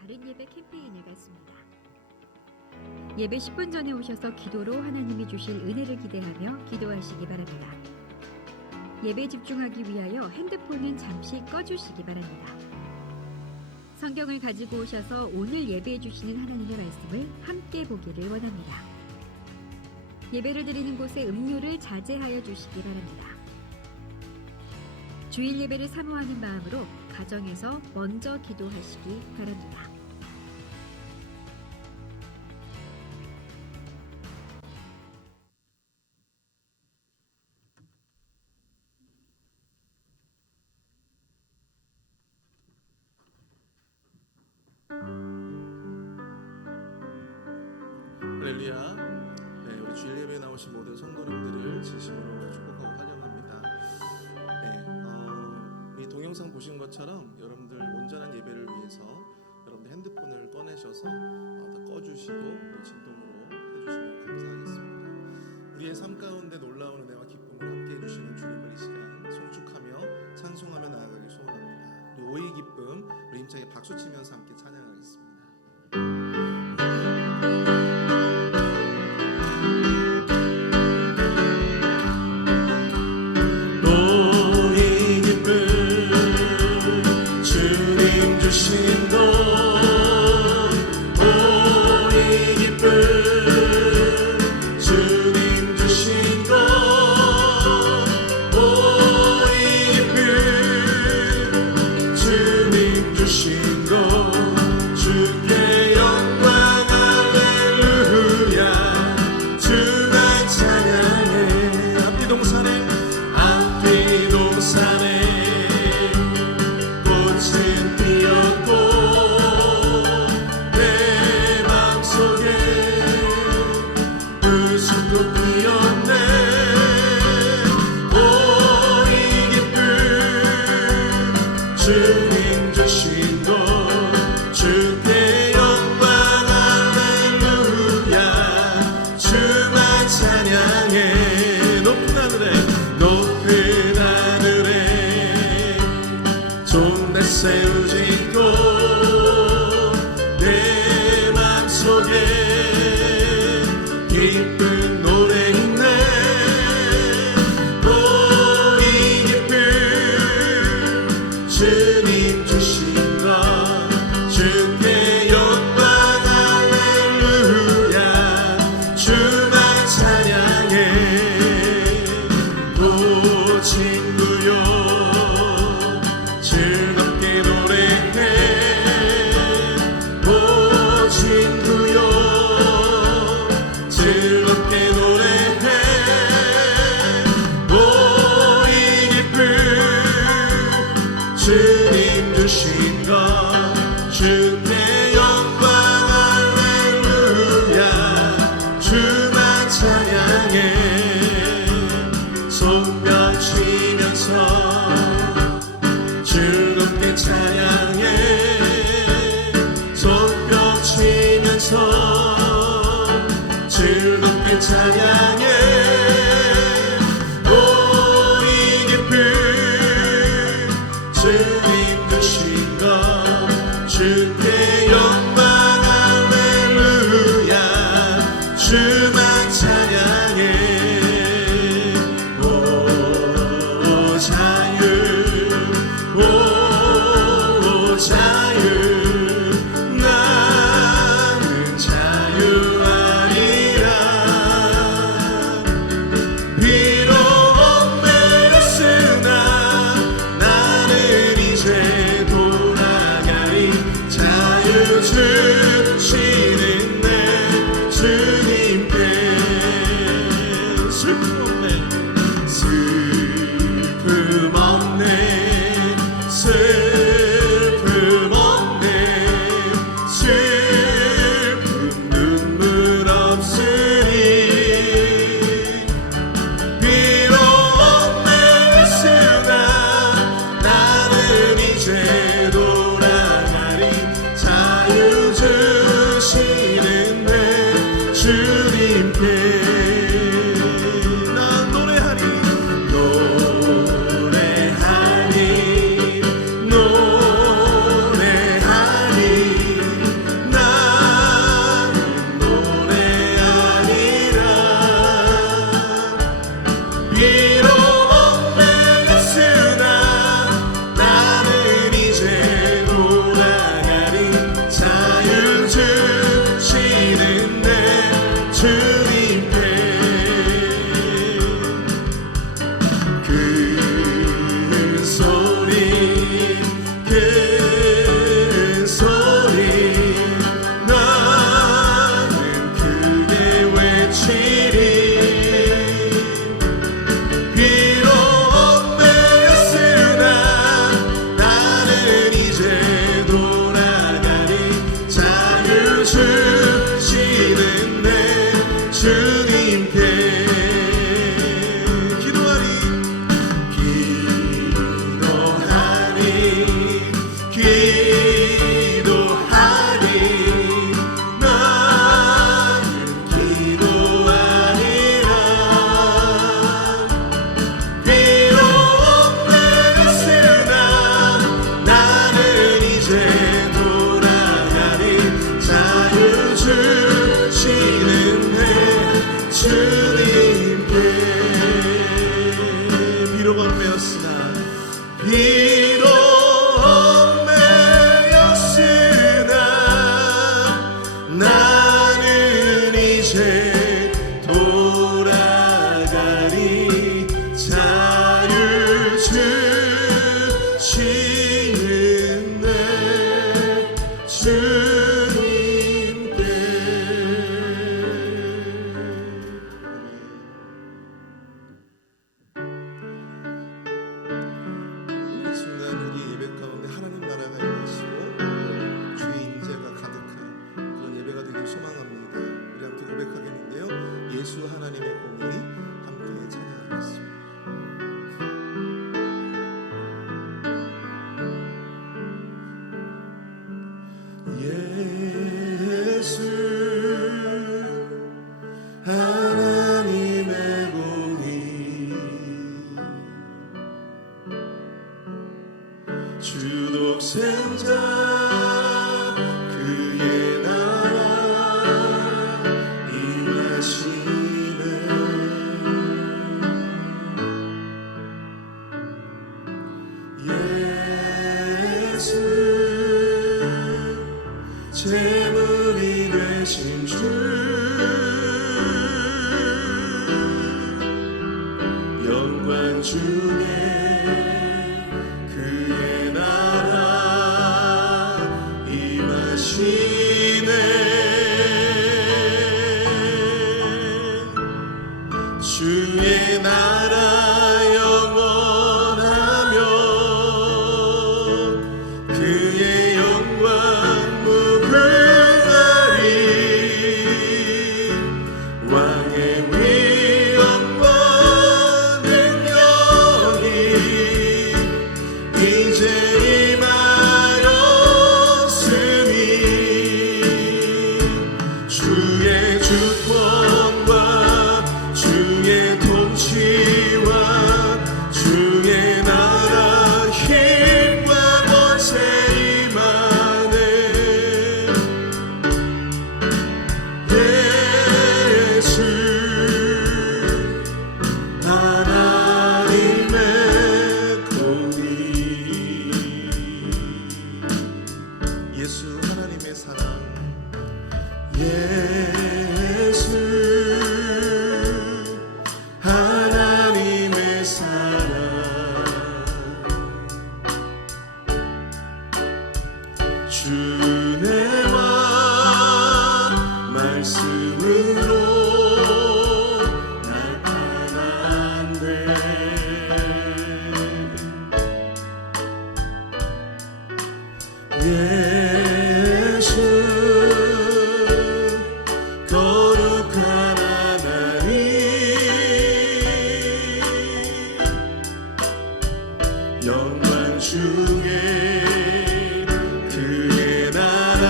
다른 예배 캠페인을 갖습니다. 예배 10분 전에 오셔서 기도로 하나님이 주실 은혜를 기대하며 기도하시기 바랍니다. 예배에 집중하기 위하여 핸드폰은 잠시 꺼주시기 바랍니다. 성경을 가지고 오셔서 오늘 예배해 주시는 하나님의 말씀을 함께 보기를 원합니다. 예배를 드리는 곳에 음료를 자제하여 주시기 바랍니다. 주일 예배를 사모하는 마음으로 가정에서 먼저 기도하시기 바랍니다. 할렐루야. 네, 우리 주일 예배에 나오신 모든 성도님들을 진심으로 축복하고 환영합니다. 이 동영상 보신 것처럼 여러분들 온전한 예배를 위해서 여러분들 핸드폰을 꺼내셔서 다 꺼주시고 또 진동으로 해주시면 감사하겠습니다. 우리의 삶 가운데 놀라운 은혜와 기쁨을 함께 해주시는 주님을 이 시간 송축하며 찬송하며 나아가길 소원합니다. 우리 오이 기쁨 우리 힘차게 박수 치면서 함께 찬양하겠습니다. 주님 주신 것 주께 영광 할렐루야 주만 찬양해 높은 하늘에 존대 세우시고 내 맘속에 기쁜 노래 있네 이 기쁨 주님 주신 것 주께 영광 할렐루야 주만 찬양해 오 친구여 즐겁게 노래해 오 친구여 즐겁게 노래해 오 이 기쁨 주님 주신 것 주께 영광 할렐루야 주만 찬양해 손뼉 치면서 즐겁게 찬양해 손뼉 치면서 즐겁게 찬양해 오 이 기쁨 주님 주신 것 주께 영광 할렐루야 주만 찬양해 오 자유 오 자유 나는 자유하리라 비록 얽매였으나 나는 이제 돌아가리 자유 주시는 내 주님께 슬픔 없네 슬픔 없네 주 독생자 그의 나라 임하시네. 예수 제물이 되신 주 영광 중에 그의 나라 임하시네. 주의 나라 영원하며 그의 영광 무궁하리. 왕의 위엄과 능력이 이제 임하였으니 주의 주권과 주의 통치와 주의 나라 힘과 권세 임하네. 예수 하나님의 공의. 예수 하나님의 사랑. 예수 하나님의 사랑. 주내와 말씀으로 나타난대. 예수 거룩한 하나님 영광 중에 그의 나라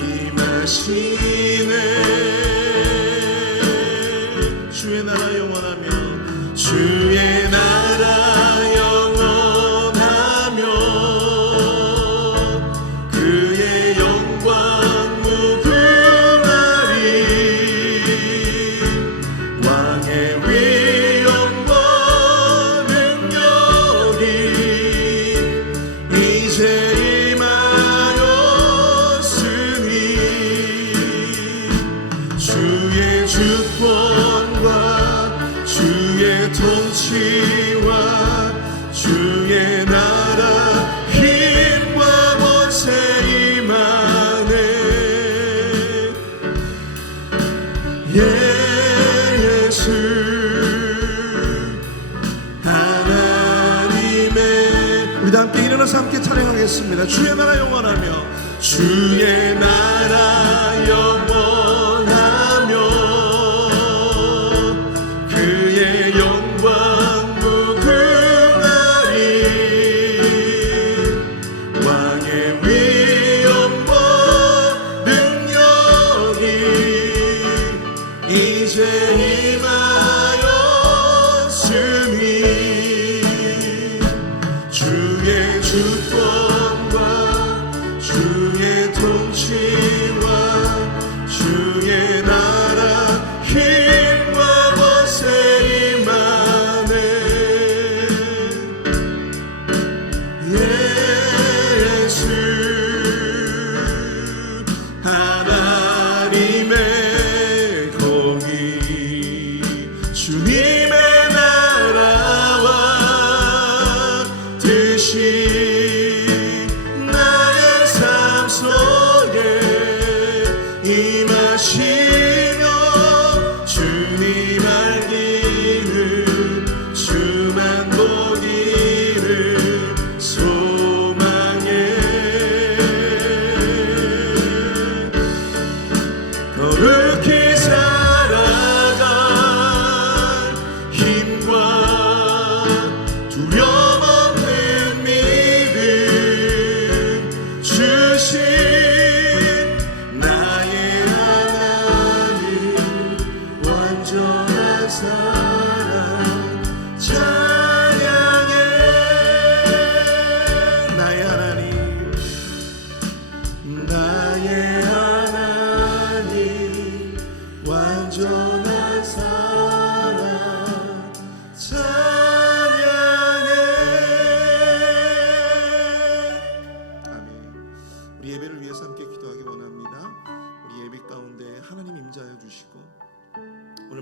임하시네. 주의 나라 영원하며 주의 나라 영원하며 그의 영광 무궁하리. 왕의 위엄과 능력이 이제 임하였으니 주의 주권과 주의 통치와 주의 나라 힘과 권세 임하네. 예수 하나님의. 우리 다 함께 일어나서 함께 찬양하겠습니다. 주의 나라 영원하며 주의 나라 영원하며 그의 영광 무궁하리. 왕의 위엄과 능력이 이제 임하였으니 주의 주권과 주의 통치와 주의 나라 힘과 권세 임하네. 예수 하나님의 공의. 주님의 나라와 뜻이 나의 삶 속에 임하시며 주님 알기를 주만 보기를 소망해. 거룩히 살아갈 힘과 두려움 없는 믿음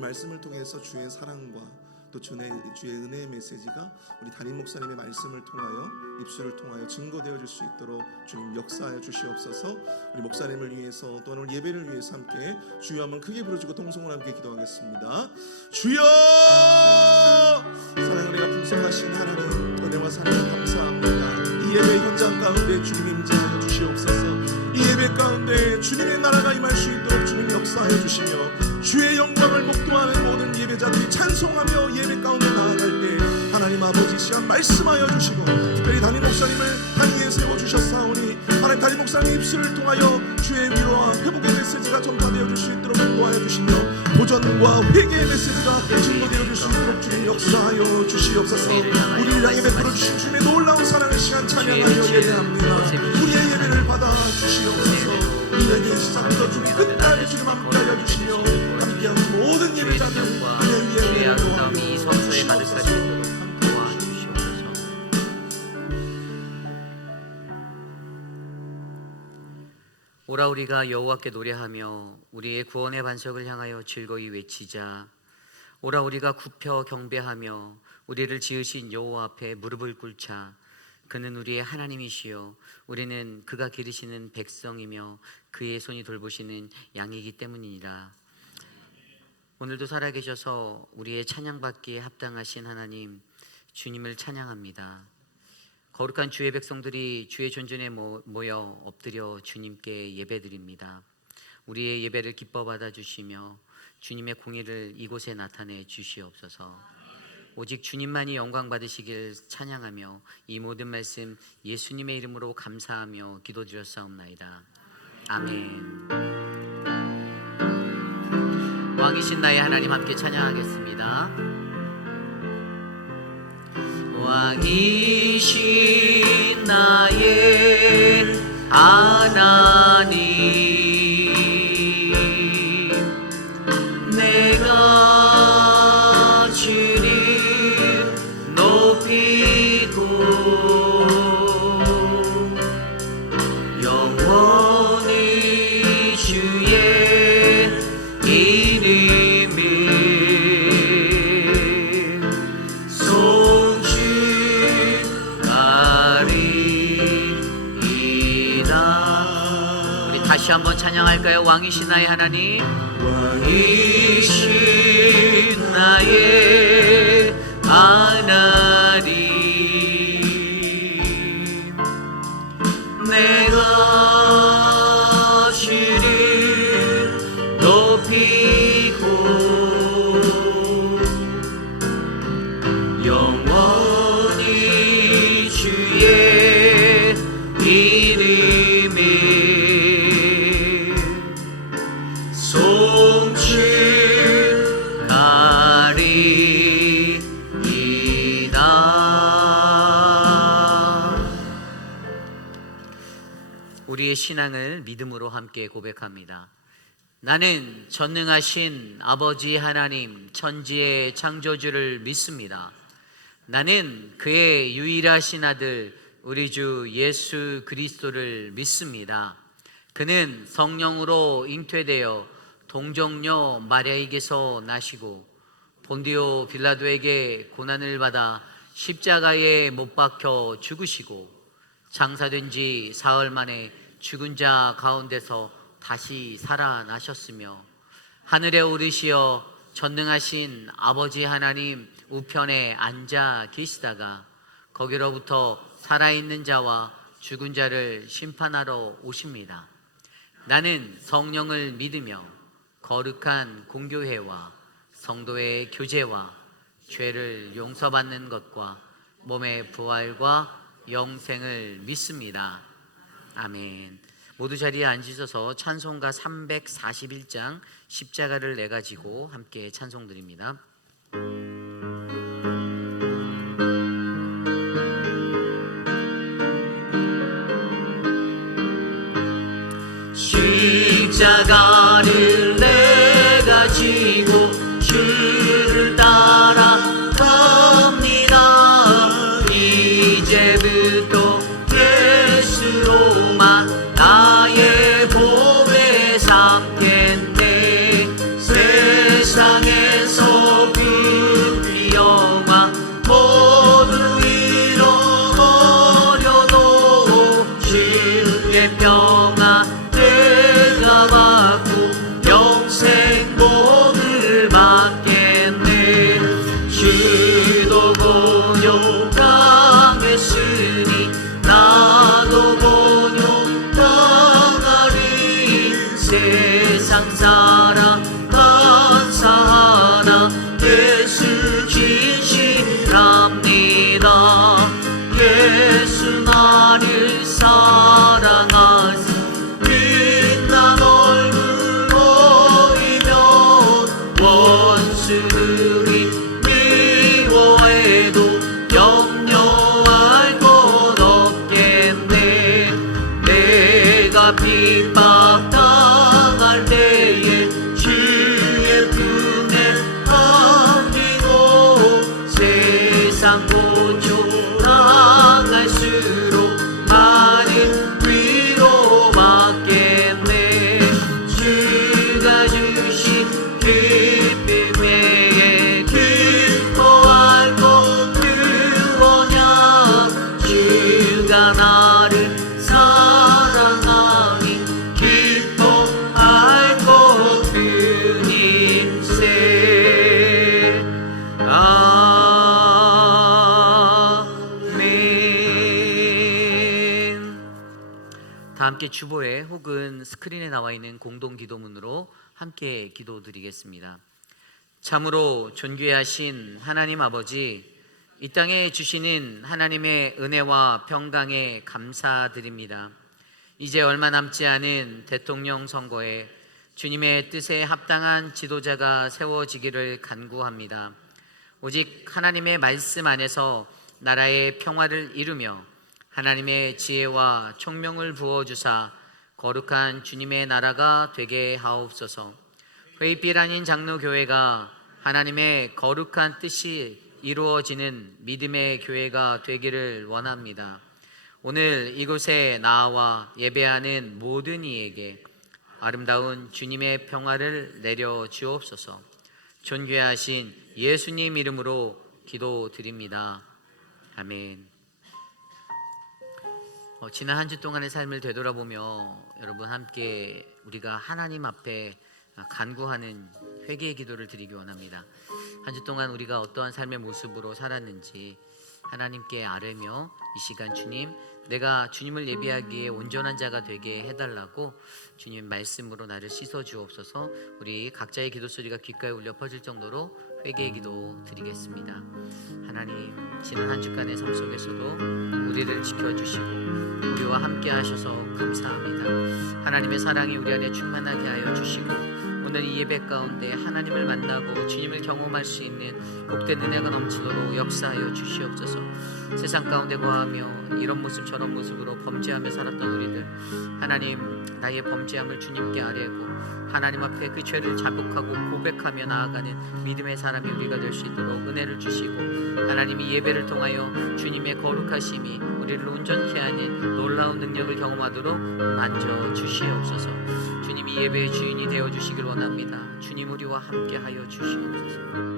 말씀을 통해서 주의 사랑과 또 주의 은혜의 메시지가 우리 담임 목사님의 말씀을 통하여 입술을 통하여 증거되어 줄 수 있도록 주님 역사하여 주시옵소서. 우리 목사님을 위해서 또한 오늘 예배를 위해서 함께 주여 한번 크게 부르짖고 통성을 함께 기도하겠습니다. 주여! 사랑의 은혜가 풍성하신 하나님, 은혜와 사랑을 감사합니다. 이 예배 현장 가운데 주님 임재하여 주시옵소서. 이 예배 가운데 주님의 나라가 임할 수 있도록 주님 역사하여 주시며 주의 영광을 목도하는 모든 예배자들이 찬송하며 예배 가운데 나아갈 때 하나님 아버지 시간 말씀하여 주시고 특별히 담임 목사님을 단위에 세워주셨사오니 하나님 담임 목사님 입술을 통하여 주의 위로와 회복의 메시지가 전파되어 줄 수 있도록 인도하여 주시며 도전과 회개의 메시지가 증거되어 줄 수 있도록 주님 역사하여 주시옵소서. 우리를 향해 베풀어 주신 주님의 놀라운 사랑을 시간 찬양하여 예배합니다. 우리의 예배를 받아 주시옵소서. 우리에게 시작부터 주님 끝까지 주님 함께하여 주시며 함께하는 모든 예배자들 은혜 위에 아름다움이 성소에 가득하시 도록 도와주시옵소서. 오라 우리가 여호와께 노래하며 우리의 구원의 반석을 향하여 즐거이 외치자. 오라 우리가 굽혀 경배하며 우리를 지으신 여호와 앞에 무릎을 꿇자. 그는 우리의 하나님이시요 우리는 그가 기르시는 백성이며 그의 손이 돌보시는 양이기 때문이니라. 오늘도 살아계셔서 우리의 찬양받기에 합당하신 하나님 주님을 찬양합니다. 거룩한 주의 백성들이 주의 존전에 모여 엎드려 주님께 예배드립니다. 우리의 예배를 기뻐 받아주시며 주님의 공의를 이곳에 나타내 주시옵소서. 오직 주님만이 영광 받으시길 찬양하며 이 모든 말씀 예수님의 이름으로 감사하며 기도드렸사옵나이다. 아멘. 왕이신 나의 하나님 함께 찬양하겠습니다. 왕이신 나의 하나님, 내가 주를 높이고 영원히 주의 이름을 송축하리이다. 우리 다시 한번 찬양할까요? 왕이신 나의 하나님, 왕이신 나의 하나님, 내가 주를 높이고 영원히 주의 이름을 우리의 신앙을 믿음으로 함께 고백합니다. 나는 전능하신 아버지 하나님 천지의 창조주를 믿습니다. 나는 그의 유일하신 아들 우리 주 예수 그리스도를 믿습니다. 그는 성령으로 잉태되어 동정녀 마리아에게서 나시고 본디오 빌라도에게 고난을 받아 십자가에 못 박혀 죽으시고 장사된 지 사흘 만에 죽은 자 가운데서 다시 살아나셨으며 하늘에 오르시어 전능하신 아버지 하나님 우편에 앉아 계시다가 거기로부터 살아있는 자와 죽은 자를 심판하러 오십니다. 나는 성령을 믿으며 거룩한 공교회와 성도의 교제와 죄를 용서받는 것과 몸의 부활과 영생을 믿습니다. 아멘. 모두 자리에 앉으셔서 찬송가 341장 십자가를 내 가지고 함께 찬송 드립니다. 십자가를 내 가지고 주를 따라 갑니다. 이제부터 예수로만 나의 보배 삼겠네. 세상에 사랑하신 빛난 얼굴 보이면 원수들이 미워해도 염려할 것 없겠네. 내가 핍박당할 때에 주의 품에 안기고 세상 고초당할수록 많은 위로받겠네. 주가 주신 기쁨에 기뻐할 것 무엇냐. 주가 나를 사랑하니 기뻐할 것 뿐일세. 아멘. 다 함께 주보에 혹은 스크린에 나와 있는 공동 기도문으로 함께 기도드리겠습니다. 참으로 존귀하신 하나님 아버지, 이 땅에 주시는 하나님의 은혜와 평강에 감사드립니다. 이제 얼마 남지 않은 대통령 선거에 주님의 뜻에 합당한 지도자가 세워지기를 간구합니다. 오직 하나님의 말씀 안에서 나라의 평화를 이루며 하나님의 지혜와 총명을 부어주사 거룩한 주님의 나라가 되게 하옵소서. 회의빛 아닌 장로교회가 하나님의 거룩한 뜻이 이루어지는 믿음의 교회가 되기를 원합니다. 오늘 이곳에 나와 예배하는 모든 이에게 아름다운 주님의 평화를 내려 주옵소서. 존귀하신 예수님 이름으로 기도드립니다. 아멘. 지난 한 주 동안의 삶을 되돌아보며 여러분 함께 우리가 하나님 앞에 간구하는 회개의 기도를 드리기 원합니다. 한 주 동안 우리가 어떠한 삶의 모습으로 살았는지 하나님께 아뢰며 이 시간 주님, 내가 주님을 예배하기에 온전한 자가 되게 해달라고 주님 말씀으로 나를 씻어 주옵소서. 우리 각자의 기도 소리가 귓가에 울려 퍼질 정도로 회개의 기도 드리겠습니다. 하나님, 지난 한 주간의 삶 속에서도 우리를 지켜주시고 우리와 함께 하셔서 감사합니다. 하나님의 사랑이 우리 안에 충만하게 하여 주시고 오늘 이 예배 가운데 하나님을 만나고 주님을 경험할 수 있는 복된 은혜가 넘치도록 역사하여 주시옵소서. 세상 가운데 거하며 이런 모습 저런 모습으로 범죄하며 살았던 우리들, 하나님, 나의 범죄함을 주님께 아뢰고 하나님 앞에 그 죄를 자복하고 고백하며 나아가는 믿음의 사람이 우리가 될 수 있도록 은혜를 주시고 하나님이 예배를 통하여 주님의 거룩하심이 우리를 온전케 하는 놀라운 능력을 경험하도록 만져 주시옵소서. 주님이 예배의 주인이 되어 주시길 원합니다. 주님, 우리와 함께 하여 주시옵소서.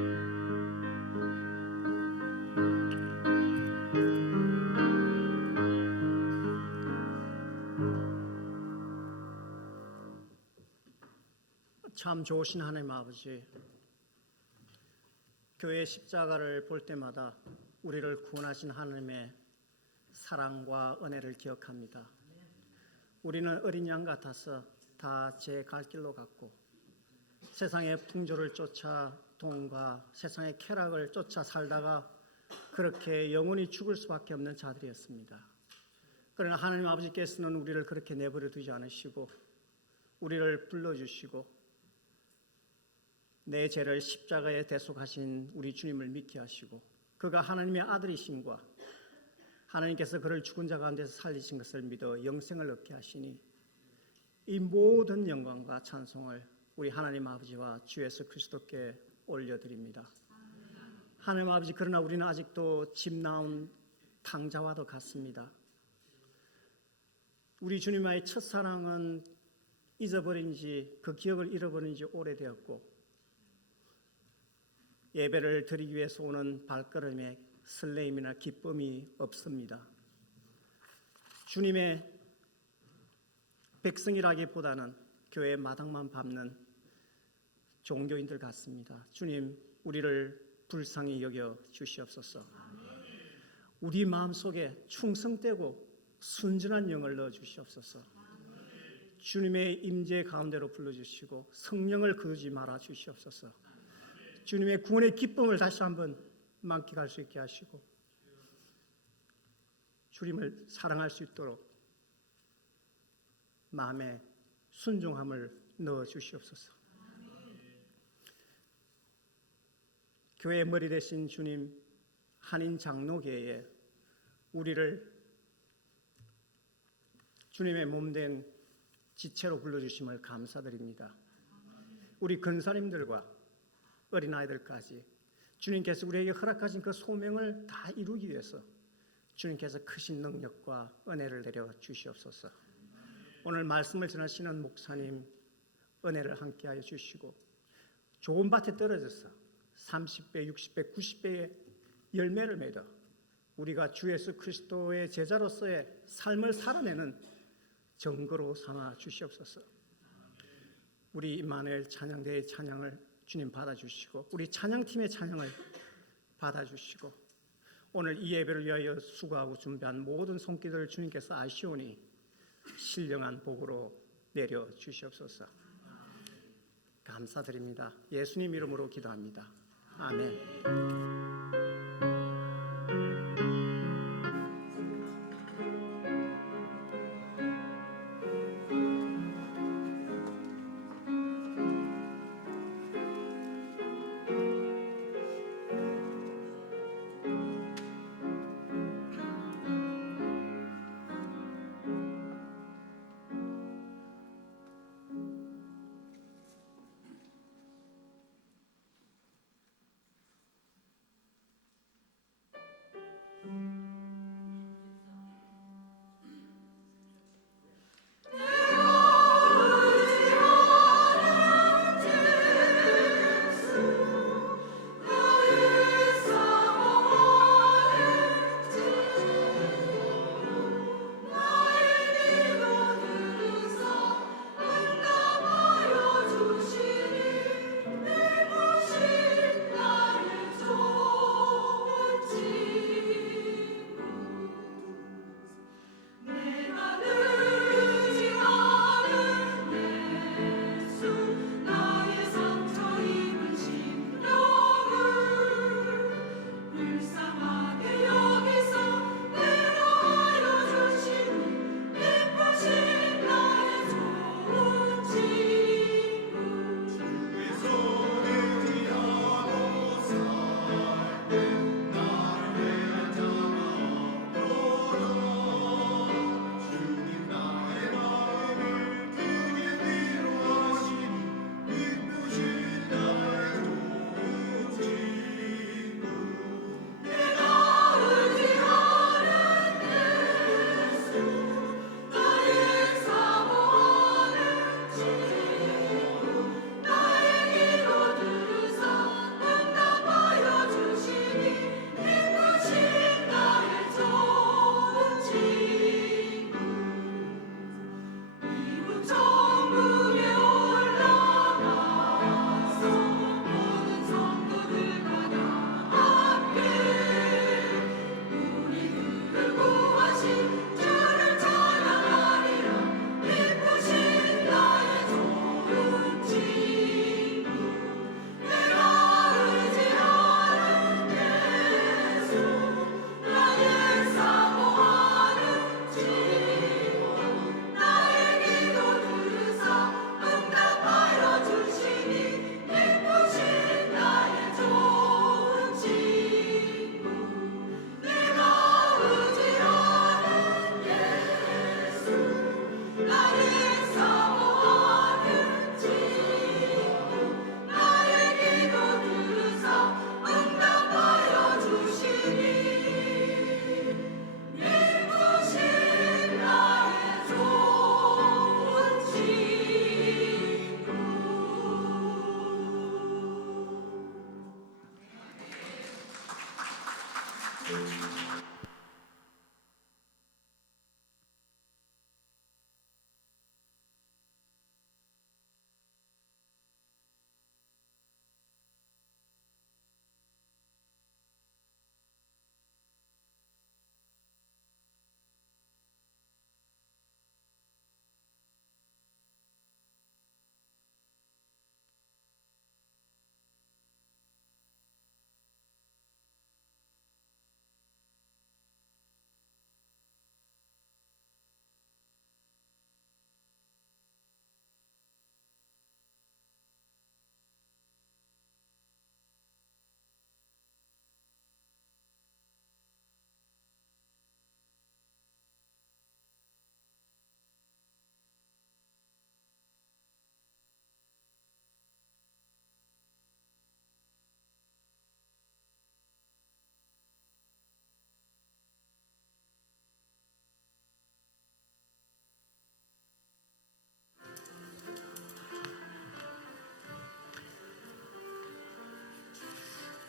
참 좋으신 하나님 아버지, 교회 십자가를 볼 때마다 우리를 구원하신 하나님의 사랑과 은혜를 기억합니다. 우리는 어린 양 같아서 다 제 갈 길로 갔고 세상의 풍조를 쫓아 돈과 세상의 쾌락을 쫓아 살다가 그렇게 영원히 죽을 수밖에 없는 자들이었습니다. 그러나 하나님 아버지께서는 우리를 그렇게 내버려 두지 않으시고 우리를 불러주시고 내 죄를 십자가에 대속하신 우리 주님을 믿게 하시고 그가 하나님의 아들이심과 하나님께서 그를 죽은 자 가운데서 살리신 것을 믿어 영생을 얻게 하시니 이 모든 영광과 찬송을 우리 하나님 아버지와 주 예수 그리스도께 올려드립니다. 하나님 아버지, 그러나 우리는 아직도 집 나온 탕자와도 같습니다. 우리 주님의 첫사랑은 잊어버린 지, 그 기억을 잃어버린 지 오래되었고 예배를 드리기 위해서 오는 발걸음에 설레임이나 기쁨이 없습니다. 주님의 백성이라기보다는 교회 마당만 밟는 종교인들 같습니다. 주님, 우리를 불쌍히 여겨 주시옵소서. 우리 마음속에 충성되고 순전한 영을 넣어 주시옵소서. 주님의 임재 가운데로 불러주시고 성령을 거두지 말아 주시옵소서. 주님의 구원의 기쁨을 다시 한번 만끽할 수 있게 하시고 주님을 사랑할 수 있도록 마음에 순종함을 넣어 주시옵소서. 교회 머리 대신 주님, 한인 장로계에 우리를 주님의 몸된 지체로 불러주심을 감사드립니다. 우리 근사님들과 어린아이들까지 주님께서 우리에게 허락하신 그 소명을 다 이루기 위해서 주님께서 크신 능력과 은혜를 내려 주시옵소서. 오늘 말씀을 전하시는 목사님 은혜를 함께하여 주시고 좋은 밭에 떨어져서 30배, 60배, 90배의 열매를 맺어 우리가 주 예수 그리스도의 제자로서의 삶을 살아내는 증거로 삼아 주시옵소서. 우리 임마누엘 찬양대의 찬양을 주님 받아주시고 우리 찬양팀의 찬양을 받아주시고 오늘 이 예배를 위하여 수고하고 준비한 모든 손길을 주님께서 아시오니 신령한 복으로 내려 주시옵소서. 감사드립니다. 예수님 이름으로 기도합니다. 아멘.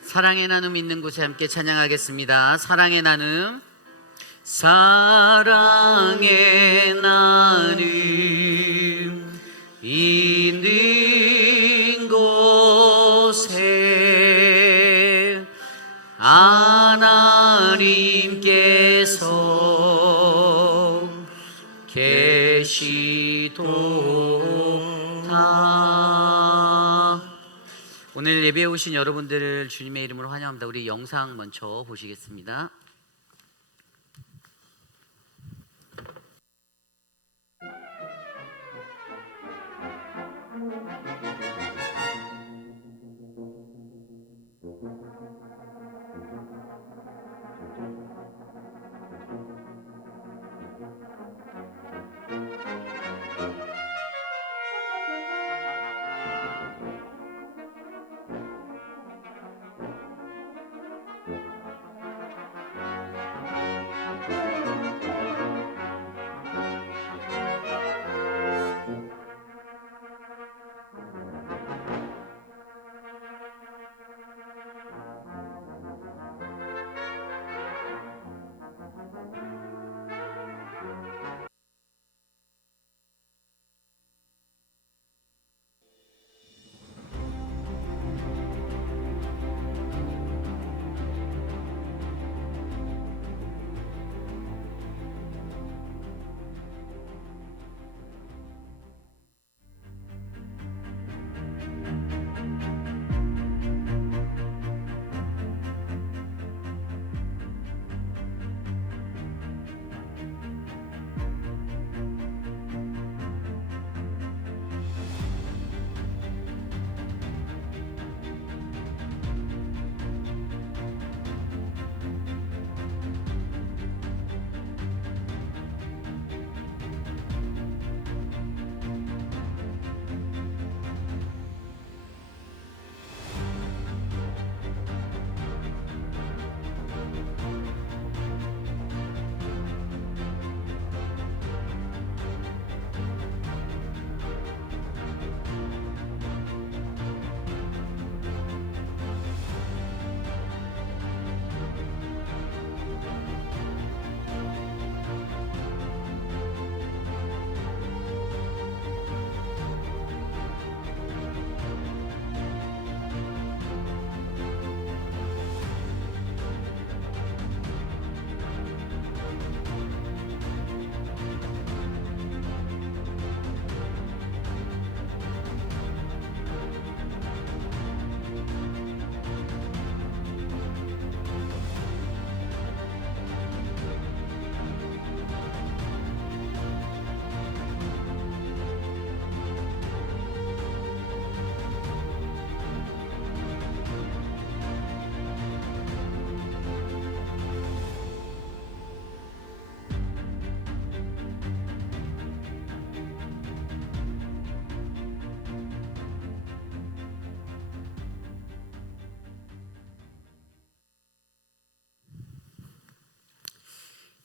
사랑의 나눔 있는 곳에 함께 찬양하겠습니다. 사랑의 나눔. 사랑의 나눔 있는 곳에 하나님께서 계시도다. 오늘 예배에 오신 여러분들을 주님의 이름으로 환영합니다. 우리 영상 먼저 보시겠습니다.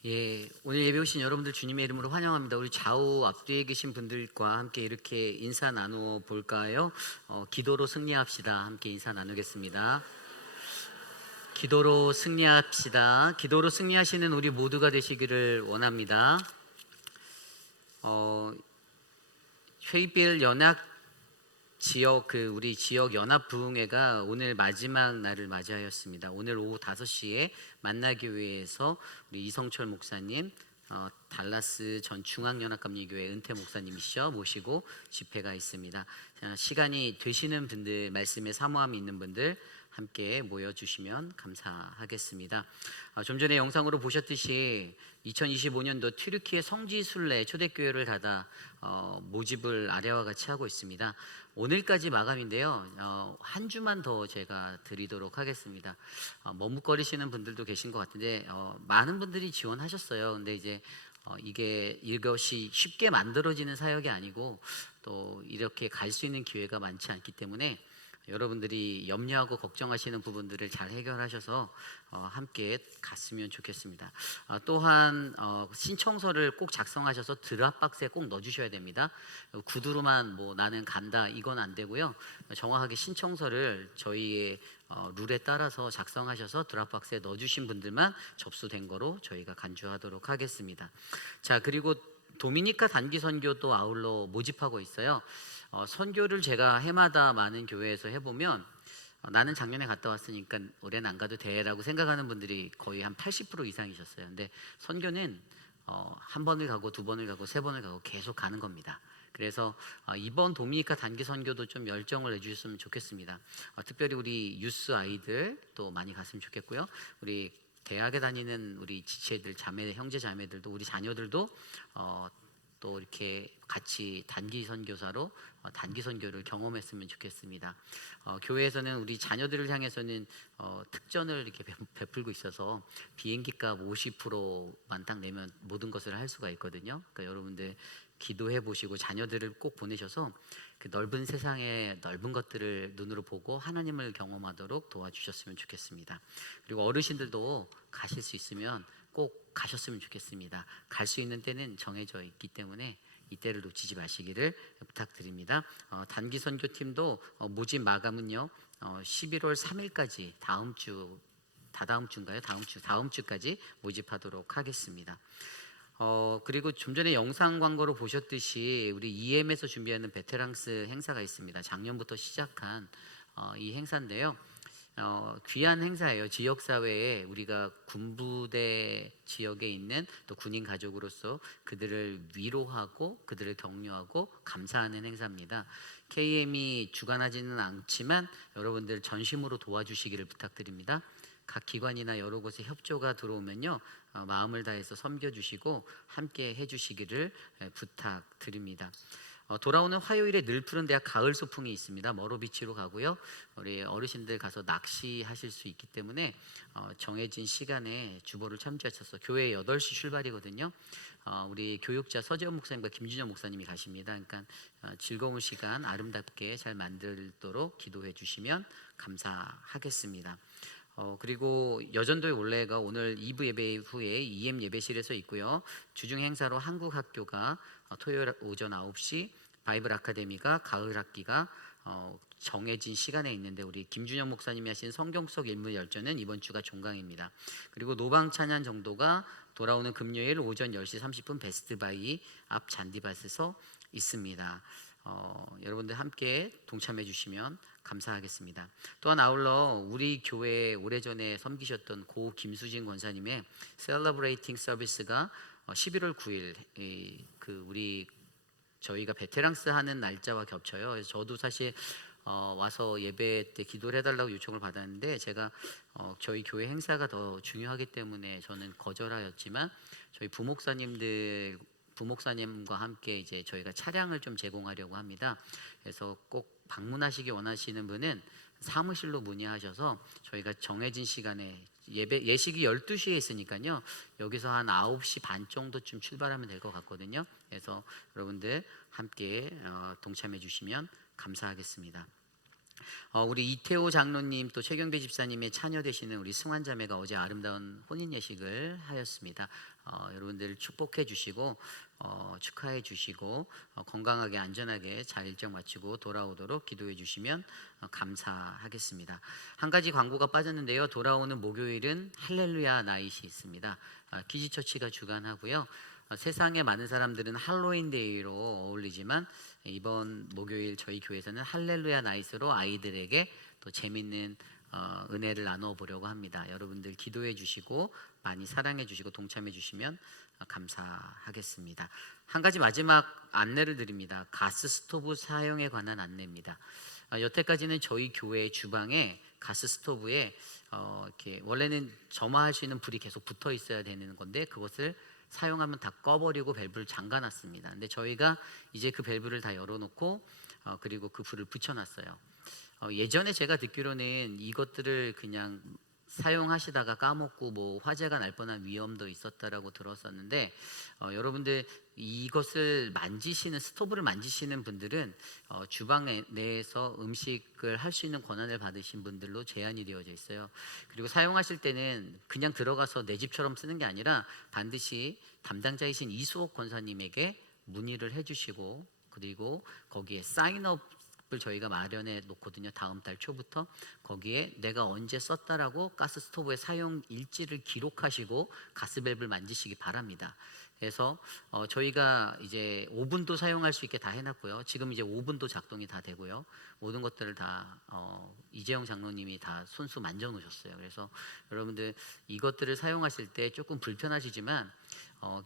예, 오늘 예배 오신 여러분들 주님의 이름으로 환영합니다. 우리 좌우 앞뒤에 계신 분들과 함께 이렇게 인사 나누어 볼까요? 기도로 승리합시다. 함께 인사 나누겠습니다. 기도로 승리합시다. 기도로 승리하시는 우리 모두가 되시기를 원합니다. 회의별 연합 지역 우리 지역 연합 부흥회가 오늘 마지막 날을 맞이하였습니다. 오늘 오후 5시에 만나교회에서 우리 이성철 목사님, 달라스 전 중앙연합감리교회 은퇴 목사님이시죠 모시고 집회가 있습니다. 시간이 되시는 분들, 말씀에 사모함이 있는 분들 함께 모여주시면 감사하겠습니다. 좀 전에 영상으로 보셨듯이 2025년도 튀르키예 성지순례 초대교회를 닫아 모집을 아래와 같이 하고 있습니다. 오늘까지 마감인데요. 한 주만 더 제가 드리도록 하겠습니다. 머뭇거리시는 분들도 계신 것 같은데 많은 분들이 지원하셨어요. 근데 이제 이것이 쉽게 만들어지는 사역이 아니고 또 이렇게 갈 수 있는 기회가 많지 않기 때문에 여러분들이 염려하고 걱정하시는 부분들을 잘 해결하셔서 함께 갔으면 좋겠습니다. 또한 신청서를 꼭 작성하셔서 드랍박스에 꼭 넣어주셔야 됩니다. 구두로만 뭐 나는 간다 이건 안 되고요. 정확하게 신청서를 저희의 룰에 따라서 작성하셔서 드랍박스에 넣어주신 분들만 접수된 거로 저희가 간주하도록 하겠습니다. 자, 그리고 도미니카 단기 선교도 아울러 모집하고 있어요. 선교를 제가 해마다 많은 교회에서 해보면 나는 작년에 갔다 왔으니까 올해는 안 가도 돼라고 생각하는 분들이 거의 한 80% 이상이셨어요. 근데 선교는 한 번을 가고 두 번을 가고 세 번을 가고 계속 가는 겁니다. 그래서 이번 도미니카 단기 선교도 좀 열정을 내주셨으면 좋겠습니다. 특별히 우리 유스 아이들 또 많이 갔으면 좋겠고요. 우리 대학에 다니는 우리 지체들, 자매, 형제 자매들도 우리 자녀들도 또 이렇게 같이 단기 선교사로 단기 선교를 경험했으면 좋겠습니다. 교회에서는 우리 자녀들을 향해서는 특전을 이렇게 베풀고 있어서 비행기값 50%만 딱 내면 모든 것을 할 수가 있거든요. 그러니까 여러분들 기도해 보시고 자녀들을 꼭 보내셔서 그 넓은 세상의 넓은 것들을 눈으로 보고 하나님을 경험하도록 도와주셨으면 좋겠습니다. 그리고 어르신들도 가실 수 있으면 꼭 가셨으면 좋겠습니다. 갈 수 있는 때는 정해져 있기 때문에 이때를 놓치지 마시기를 부탁드립니다. 단기 선교팀도 모집 마감은요 11월 3일까지 다음 주까지 모집하도록 하겠습니다. 그리고 좀 전에 영상 광고로 보셨듯이 우리 EM에서 준비하는 베테랑스 행사가 있습니다. 작년부터 시작한 이 행사인데요. 귀한 행사예요. 지역사회에 우리가 군부대 지역에 있는 또 군인 가족으로서 그들을 위로하고 그들을 격려하고 감사하는 행사입니다. KM이 주관하지는 않지만 여러분들 전심으로 도와주시기를 부탁드립니다. 각 기관이나 여러 곳에 협조가 들어오면요 마음을 다해서 섬겨주시고 함께 해주시기를 부탁드립니다. 돌아오는 화요일에 늘푸른 대학 가을 소풍이 있습니다. 머로비치로 가고요. 우리 어르신들 가서 낚시하실 수 있기 때문에 정해진 시간에 주보를 참조하셔서 교회 8시 출발이거든요. 우리 교육자 서재원 목사님과 김준영 목사님이 가십니다. 그러니까 즐거운 시간 아름답게 잘 만들도록 기도해 주시면 감사하겠습니다. 그리고 여전도의 올레가 오늘 2부 예배 후에 EM 예배실에서 있고요. 주중 행사로 한국학교가 토요일 오전 9시, 바이블 아카데미가 가을 학기가 정해진 시간에 있는데 우리 김준영 목사님이 하신 성경 속 인물 열전은 이번 주가 종강입니다. 그리고 노방 찬양 정도가 돌아오는 금요일 오전 10시 30분 베스트바이 앞 잔디밭에서 있습니다. 여러분들 함께 동참해 주시면 감사하겠습니다. 또한 아울러 우리 교회에 오래전에 섬기셨던 고 김수진 권사님의 셀러브레이팅 서비스가 11월 9일 저희가 베테랑스 하는 날짜와 겹쳐요. 그래서 저도 사실 와서 예배 때 기도를 해달라고 요청을 받았는데 제가 저희 교회 행사가 더 중요하기 때문에 저는 거절하였지만 저희 부목사님과 함께 이제 저희가 차량을 좀 제공하려고 합니다. 그래서 꼭 방문하시기 원하시는 분은 사무실로 문의하셔서 저희가 정해진 시간에 예식이 12시에 있으니까요. 여기서 한 9시 반 정도쯤 출발하면 될 것 같거든요. 그래서 여러분들 함께 동참해 주시면 감사하겠습니다. 우리 이태호 장로님 또 최경배 집사님의 차녀 되시는 우리 승환자매가 어제 아름다운 혼인 예식을 하였습니다. 여러분들 축복해 주시고 축하해 주시고 건강하게 안전하게 잘 일정 마치고 돌아오도록 기도해 주시면 감사하겠습니다. 한 가지 광고가 빠졌는데요. 돌아오는 목요일은 할렐루야 나잇이 있습니다. 키즈처치가 주관하고요. 세상에 많은 사람들은 할로윈데이로 어울리지만 이번 목요일 저희 교회에서는 할렐루야 나잇으로 아이들에게 또 재밌는 은혜를 나누어 보려고 합니다. 여러분들 기도해 주시고 많이 사랑해 주시고 동참해 주시면 감사하겠습니다. 한 가지 마지막 안내를 드립니다. 가스 스토브 사용에 관한 안내입니다. 여태까지는 저희 교회 주방에 가스 스토브에 이렇게 원래는 점화할 수 있는 불이 계속 붙어 있어야 되는 건데 그것을 사용하면 다 꺼버리고 밸브를 잠가놨습니다. 근데 저희가 이제 그 밸브를 다 열어놓고 그리고 그 불을 붙여놨어요. 예전에 제가 듣기로는 이것들을 그냥 사용하시다가 까먹고 뭐 화재가 날 뻔한 위험도 있었다라고 들었었는데 여러분들 이것을 만지시는 스토브를 만지시는 분들은 주방 내에서 음식을 할 수 있는 권한을 받으신 분들로 제한이 되어져 있어요. 그리고 사용하실 때는 그냥 들어가서 내 집처럼 쓰는 게 아니라 반드시 담당자이신 이수옥 권사님에게 문의를 해주시고, 그리고 거기에 사인업을 저희가 마련해 놓거든요. 다음 달 초부터 거기에 내가 언제 썼다라고 가스 스토브의 사용 일지를 기록하시고 가스밸브를 만지시기 바랍니다. 그래서 저희가 이제 오븐도 사용할 수 있게 다 해놨고요. 지금 이제 오븐도 작동이 다 되고요. 모든 것들을 다 이재영 장로님이 다 손수 만져놓으셨어요. 그래서 여러분들 이것들을 사용하실 때 조금 불편하시지만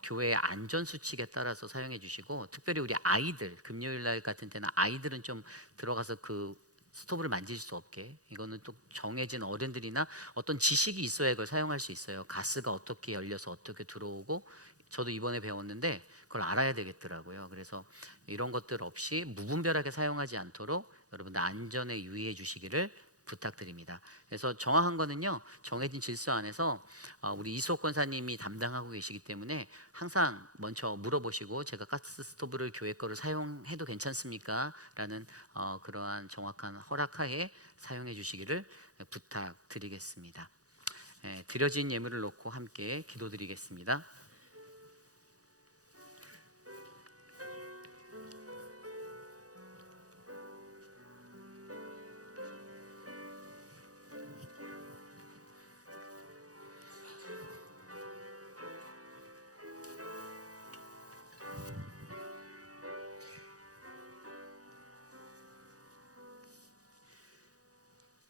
교회의 안전 수칙에 따라서 사용해 주시고, 특별히 우리 아이들 금요일 날 같은 때는 아이들은 좀 들어가서 그 스토브를 만질 수 없게, 이거는 또 정해진 어른들이나 어떤 지식이 있어야 이걸 사용할 수 있어요. 가스가 어떻게 열려서 어떻게 들어오고, 저도 이번에 배웠는데 그걸 알아야 되겠더라고요. 그래서 이런 것들 없이 무분별하게 사용하지 않도록 여러분들 안전에 유의해 주시기를 부탁드립니다. 그래서 정확한 거는요, 정해진 질서 안에서 우리 이수옥 권사님이 담당하고 계시기 때문에 항상 먼저 물어보시고, 제가 가스 스토브를 교회 거를 사용해도 괜찮습니까? 라는 그러한 정확한 허락하에 사용해 주시기를 부탁드리겠습니다. 드려진 예물을 놓고 함께 기도드리겠습니다.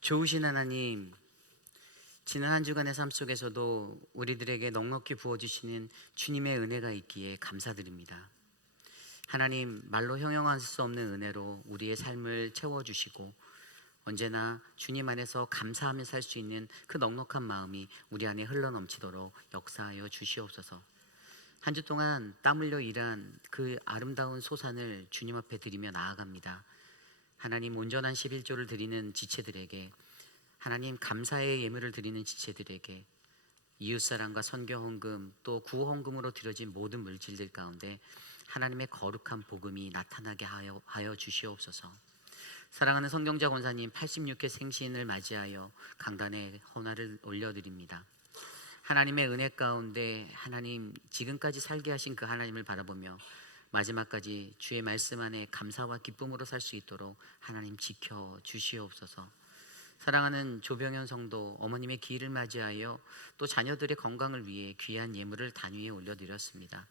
좋으신 하나님, 지난 한 주간의 삶 속에서도 우리들에게 넉넉히 부어주시는 주님의 은혜가 있기에 감사드립니다. 하나님, 말로 형용할 수 없는 은혜로 우리의 삶을 채워주시고, 언제나 주님 안에서 감사하며 살 수 있는 그 넉넉한 마음이 우리 안에 흘러넘치도록 역사하여 주시옵소서. 한 주 동안 땀 흘려 일한 그 아름다운 소산을 주님 앞에 드리며 나아갑니다. 하나님, 온전한 11조를 드리는 지체들에게, 하나님 감사의 예물을 드리는 지체들에게, 이웃사랑과 선교헌금 또 구호헌금으로 드려진 모든 물질들 가운데 하나님의 거룩한 복음이 나타나게 하여 주시옵소서. 사랑하는 성경자 권사님 86회 생신을 맞이하여 강단에 헌화를 올려드립니다. 하나님의 은혜 가운데 하나님 지금까지 살게 하신 그 하나님을 바라보며 마지막까지 주의 말씀 안에 감사와 기쁨으로 살 수 있도록 하나님 지켜 주시옵소서. 사랑하는 조병현 성도 어머님의 기일을 맞이하여 또 자녀들의 건강을 위해 귀한 예물을 단위에 올려드렸습니다.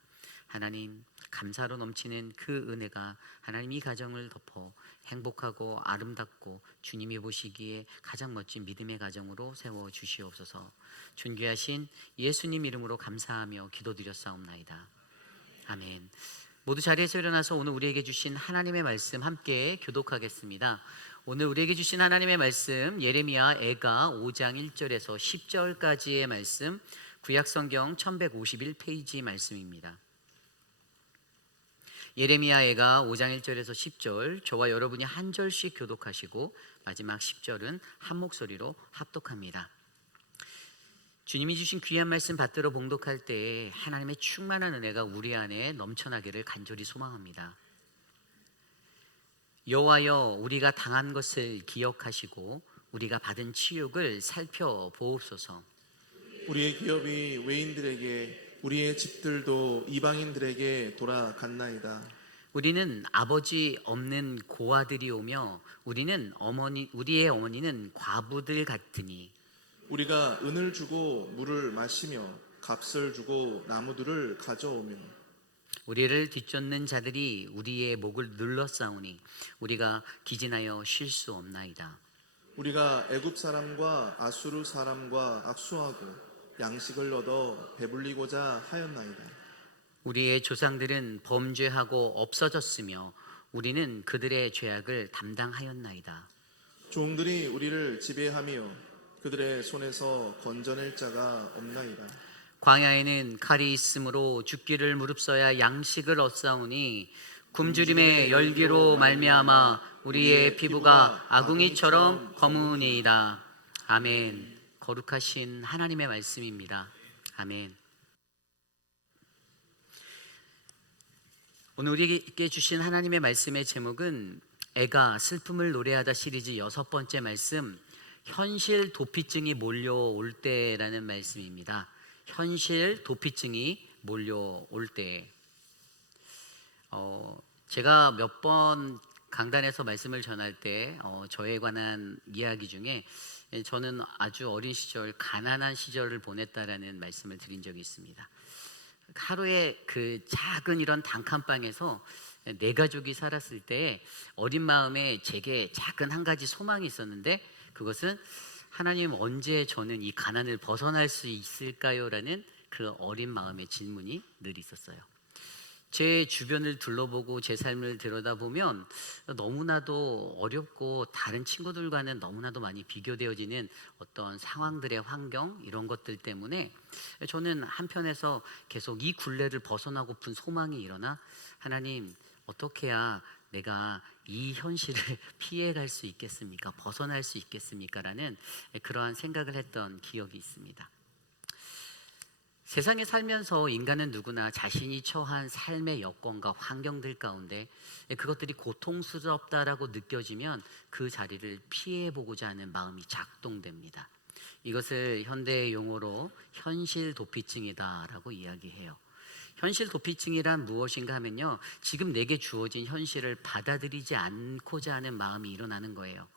하나님, 감사로 넘치는 그 은혜가 하나님 이 가정을 덮어 행복하고 아름답고 주님이 보시기에 가장 멋진 믿음의 가정으로 세워 주시옵소서. 존귀하신 예수님 이름으로 감사하며 기도드렸사옵나이다. 아멘. 모두 자리에서 일어나서 오늘 우리에게 주신 하나님의 말씀 함께 교독하겠습니다. 오늘 우리에게 주신 하나님의 말씀, 예레미야 애가 5장 1절에서 10절까지의 말씀, 구약성경 1151페이지 말씀입니다. 예레미야 애가 5장 1절에서 10절, 저와 여러분이 한 절씩 교독하시고 마지막 10절은 한 목소리로 합독합니다. 주님이 주신 귀한 말씀 받들어 봉독할 때 하나님의 충만한 은혜가 우리 안에 넘쳐나기를 간절히 소망합니다. 여호와여, 우리가 당한 것을 기억하시고 우리가 받은 치욕을 살펴보옵소서. 우리의 기업이 외인들에게, 우리의 집들도 이방인들에게 돌아갔나이다. 우리는 아버지 없는 고아들이오며 우리의 어머니는 과부들 같으니, 우리가 은을 주고 물을 마시며 값을 주고 나무들을 가져오며, 우리를 뒤쫓는 자들이 우리의 목을 눌러싸우니 우리가 기진하여 쉴 수 없나이다. 우리가 애굽 사람과 아수르 사람과 악수하고 양식을 얻어 배불리고자 하였나이다. 우리의 조상들은 범죄하고 없어졌으며 우리는 그들의 죄악을 담당하였나이다. 종들이 우리를 지배하며 그들의 손에서 건져낼 자가 없나이다. 광야에는 칼이 있으므로 죽기를 무릅써야 양식을 얻사오니 굶주림의 열기로 말미암아 우리의 피부가 아궁이처럼 검으니이다. 아멘. 거룩하신 하나님의 말씀입니다. 아멘. 오늘 우리에게 주신 하나님의 말씀의 제목은 애가 슬픔을 노래하다 시리즈 6번째 말씀, 현실 도피증이 몰려올 때라는 말씀입니다. 현실 도피증이 몰려올 때. 제가 몇 번 강단에서 말씀을 전할 때 저에 관한 이야기 중에 저는 아주 어린 시절 가난한 시절을 보냈다라는 말씀을 드린 적이 있습니다. 하루에 그 작은 이런 단칸방에서 네 가족이 살았을 때 어린 마음에 제게 작은 한 가지 소망이 있었는데, 그것은 하나님 언제 저는 이 가난을 벗어날 수 있을까요? 라는 그 어린 마음의 질문이 늘 있었어요. 제 주변을 둘러보고 제 삶을 들여다보면 너무나도 어렵고 다른 친구들과는 너무나도 많이 비교되어지는 어떤 상황들의 환경, 이런 것들 때문에 저는 한편에서 계속 이 굴레를 벗어나고픈 소망이 일어나, 하나님 어떻게 해야 내가 이 현실을 피해갈 수 있겠습니까? 벗어날 수 있겠습니까? 라는 그러한 생각을 했던 기억이 있습니다. 세상에 살면서 인간은 누구나 자신이 처한 삶의 여건과 환경들 가운데 그것들이 고통스럽다라고 느껴지면 그 자리를 피해보고자 하는 마음이 작동됩니다. 이것을 현대의 용어로 현실 도피증이다라고 이야기해요. 현실 도피증이란 무엇인가 하면요, 지금 내게 주어진 현실을 받아들이지 않고자 하는 마음이 일어나는 거예요.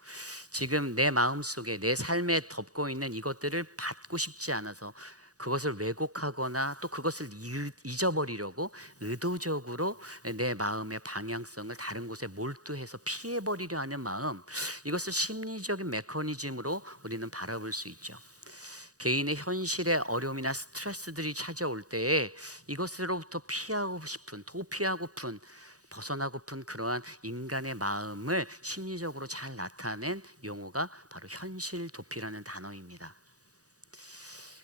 지금 내 마음속에 내 삶에 덮고 있는 이것들을 받고 싶지 않아서 그것을 왜곡하거나 또 그것을 잊어버리려고 의도적으로 내 마음의 방향성을 다른 곳에 몰두해서 피해버리려 하는 마음, 이것을 심리적인 메커니즘으로 우리는 바라볼 수 있죠. 개인의 현실의 어려움이나 스트레스들이 찾아올 때에 이것으로부터 피하고 싶은, 도피하고픈, 벗어나고픈 그러한 인간의 마음을 심리적으로 잘 나타낸 용어가 바로 현실 도피라는 단어입니다.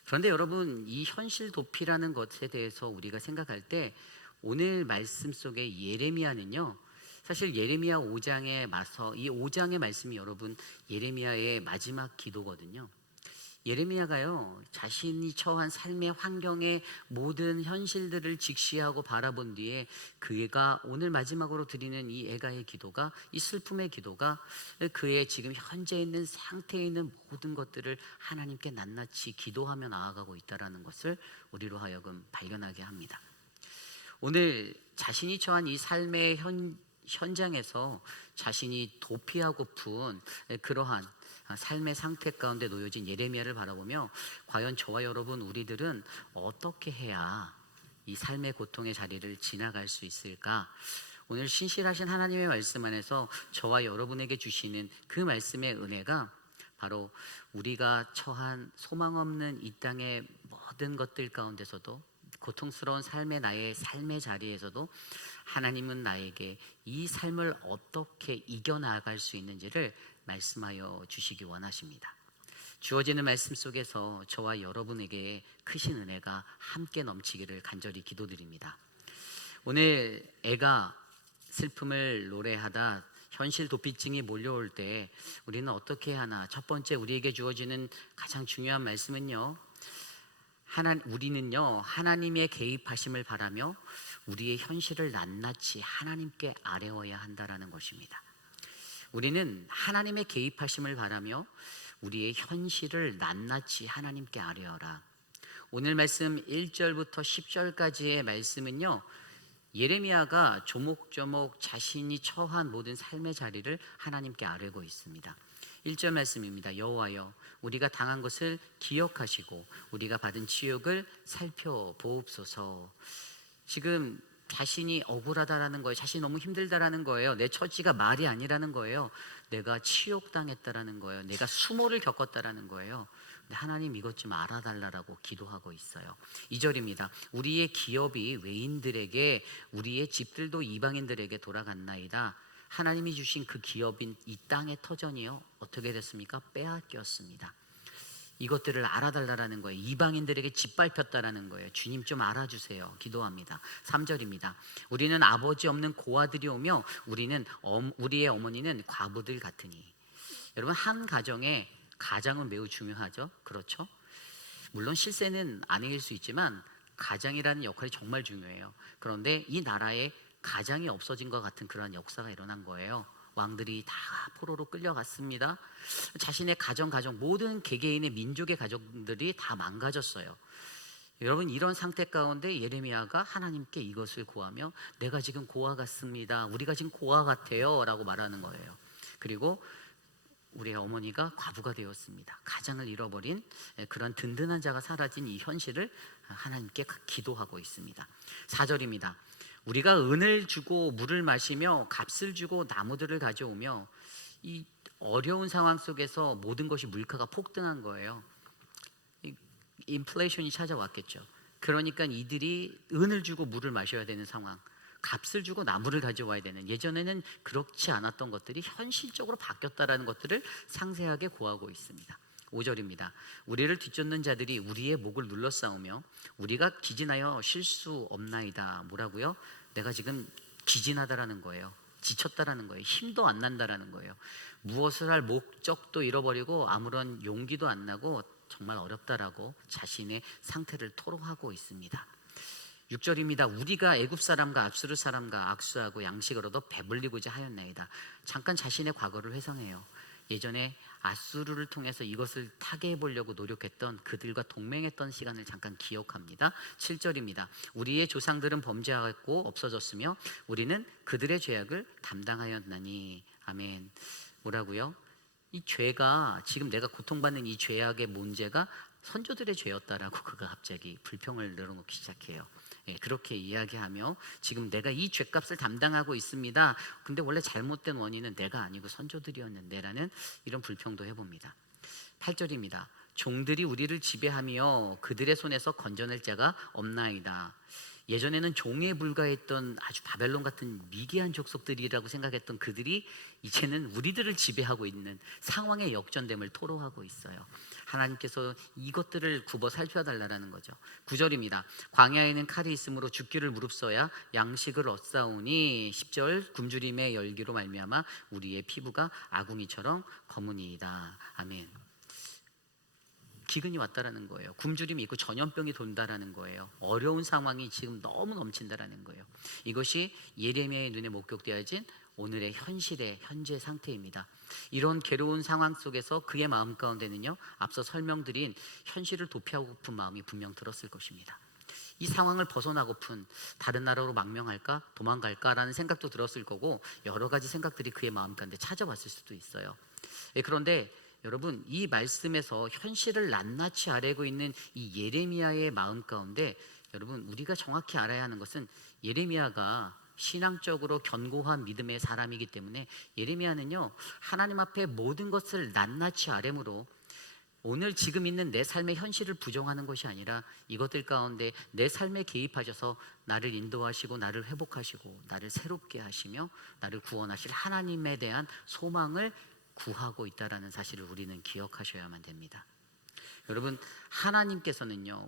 그런데 여러분, 이 현실 도피라는 것에 대해서 우리가 생각할 때 오늘 말씀 속의 예레미야는요, 사실 예레미야 5장에 맞서, 이 5장의 말씀이 여러분 예레미야의 마지막 기도거든요. 예레미야가요, 자신이 처한 삶의 환경의 모든 현실들을 직시하고 바라본 뒤에 그가 오늘 마지막으로 드리는 이 애가의 기도가, 이 슬픔의 기도가 그의 지금 현재 있는 상태에 있는 모든 것들을 하나님께 낱낱이 기도하며 나아가고 있다는 것을 우리로 하여금 발견하게 합니다. 오늘 자신이 처한 이 삶의 현장에서 자신이 도피하고픈 그러한 삶의 상태 가운데 놓여진 예레미야를 바라보며, 과연 저와 여러분 우리들은 어떻게 해야 이 삶의 고통의 자리를 지나갈 수 있을까? 오늘 신실하신 하나님의 말씀 안에서 저와 여러분에게 주시는 그 말씀의 은혜가 바로 우리가 처한 소망 없는 이 땅의 모든 것들 가운데서도, 고통스러운 나의 삶의 자리에서도 하나님은 나에게 이 삶을 어떻게 이겨나갈 수 있는지를 말씀하여 주시기 원하십니다. 주어지는 말씀 속에서 저와 여러분에게 크신 은혜가 함께 넘치기를 간절히 기도드립니다. 오늘 애가 슬픔을 노래하다 현실 도피증이 몰려올 때 우리는 어떻게 하나? 첫 번째, 우리에게 주어지는 가장 중요한 말씀은요, 우리는요 하나님의 개입하심을 바라며 우리의 현실을 낱낱이 하나님께 아뢰어야 한다라는 것입니다. 우리는 하나님의 개입하심을 바라며 우리의 현실을 낱낱이 하나님께 아뢰어라. 오늘 말씀 1절부터 10절까지의 말씀은요, 예레미야가 조목조목 자신이 처한 모든 삶의 자리를 하나님께 아뢰고 있습니다. 1절 말씀입니다. 여호와여, 우리가 당한 것을 기억하시고 우리가 받은 치욕을 살펴보옵소서. 지금 자신이 억울하다라는 거예요. 자신이 너무 힘들다라는 거예요. 내 처지가 말이 아니라는 거예요. 내가 치욕당했다라는 거예요. 내가 수모를 겪었다라는 거예요. 근데 하나님 이것 좀 알아달라고 기도하고 있어요. 2절입니다. 우리의 기업이 외인들에게, 우리의 집들도 이방인들에게 돌아갔나이다. 하나님이 주신 그 기업인 이 땅의 터전이요, 어떻게 됐습니까? 빼앗겼습니다. 이것들을 알아달라는 거예요. 이방인들에게 짓밟혔다라는 거예요. 주님 좀 알아주세요. 기도합니다. 3절입니다. 우리는 아버지 없는 고아들이 오며 우리의 어머니는 과부들 같으니. 여러분, 한 가정에 가장은 매우 중요하죠. 그렇죠? 물론 실세는 아닐 수 있지만 가장이라는 역할이 정말 중요해요. 그런데 이 나라의 가장이 없어진 것 같은 그런 역사가 일어난 거예요. 왕들이 다 포로로 끌려갔습니다. 자신의 가정 모든 개개인의 민족의 가정들이 다 망가졌어요. 여러분, 이런 상태 가운데 예레미야가 하나님께 이것을 구하며 내가 지금 고아 같습니다. 우리가 지금 고아 같아요 라고 말하는 거예요. 그리고 우리의 어머니가 과부가 되었습니다. 가장을 잃어버린 그런 든든한 자가 사라진 이 현실을 하나님께 기도하고 있습니다. 4절입니다. 우리가 은을 주고 물을 마시며 값을 주고 나무들을 가져오며 이 어려운 상황 속에서 모든 것이 물가가 폭등한 거예요. 인플레이션이 찾아왔겠죠. 그러니까 이들이 은을 주고 물을 마셔야 되는 상황, 값을 주고 나무를 가져와야 되는, 예전에는 그렇지 않았던 것들이 현실적으로 바뀌었다라는 것들을 상세하게 고하고 있습니다. 5절입니다. 우리를 뒤쫓는 자들이 우리의 목을 눌러싸우며 우리가 기진하여 쉴 수 없나이다. 뭐라고요? 내가 지금 기진하다라는 거예요. 지쳤다라는 거예요. 힘도 안 난다라는 거예요. 무엇을 할 목적도 잃어버리고 아무런 용기도 안 나고 정말 어렵다라고 자신의 상태를 토로하고 있습니다. 6절입니다. 우리가 애굽 사람과 압수르 사람과 악수하고 양식을 얻어 배불리고자 하였나이다. 잠깐 자신의 과거를 회상해요. 예전에 아수르를 통해서 이것을 타개해 보려고 노력했던 그들과 동맹했던 시간을 잠깐 기억합니다. 7절입니다. 우리의 조상들은 범죄하고 없어졌으며 우리는 그들의 죄악을 담당하였나니. 아멘. 뭐라고요? 이 죄가, 지금 내가 고통받는 이 죄악의 문제가 선조들의 죄였다라고 그가 갑자기 불평을 늘어놓기 시작해요. 그렇게 이야기하며 지금 내가 이 죄값을 담당하고 있습니다. 근데 원래 잘못된 원인은 내가 아니고 선조들이었는데 라는 이런 불평도 해봅니다. 8절입니다. 종들이 우리를 지배하며 그들의 손에서 건져낼 자가 없나이다. 예전에는 종에 불과했던 아주 바벨론 같은 미개한 족속들이라고 생각했던 그들이 이제는 우리들을 지배하고 있는 상황의 역전됨을 토로하고 있어요. 하나님께서 이것들을 굽어 살펴달라는 거죠. 9절입니다. 광야에는 칼이 있으므로 죽기를 무릅써야 양식을 얻사오니. 10절. 굶주림의 열기로 말미암아 우리의 피부가 아궁이처럼 검으니이다. 아멘. 기근이 왔다라는 거예요. 굶주림이 있고 전염병이 돈다라는 거예요. 어려운 상황이 지금 너무 넘친다라는 거예요. 이것이 예레미야의 눈에 목격되어진 오늘의 현실의 현재 상태입니다. 이런 괴로운 상황 속에서 그의 마음 가운데는요, 앞서 설명드린 현실을 도피하고픈 마음이 분명 들었을 것입니다. 이 상황을 벗어나고픈, 다른 나라로 망명할까 도망갈까라는 생각도 들었을 거고, 여러 가지 생각들이 그의 마음 가운데 찾아왔을 수도 있어요. 그런데 여러분, 이 말씀에서 현실을 낱낱이 알고 있는 이 예레미야의 마음 가운데, 여러분, 우리가 정확히 알아야 하는 것은 예레미야가 신앙적으로 견고한 믿음의 사람이기 때문에 예레미야는요, 하나님 앞에 모든 것을 낱낱이 아뢰므로 오늘 지금 있는 내 삶의 현실을 부정하는 것이 아니라 이것들 가운데 내 삶에 개입하셔서 나를 인도하시고 나를 회복하시고 나를 새롭게 하시며 나를 구원하실 하나님에 대한 소망을 구하고 있다라는 사실을 우리는 기억하셔야만 됩니다. 여러분,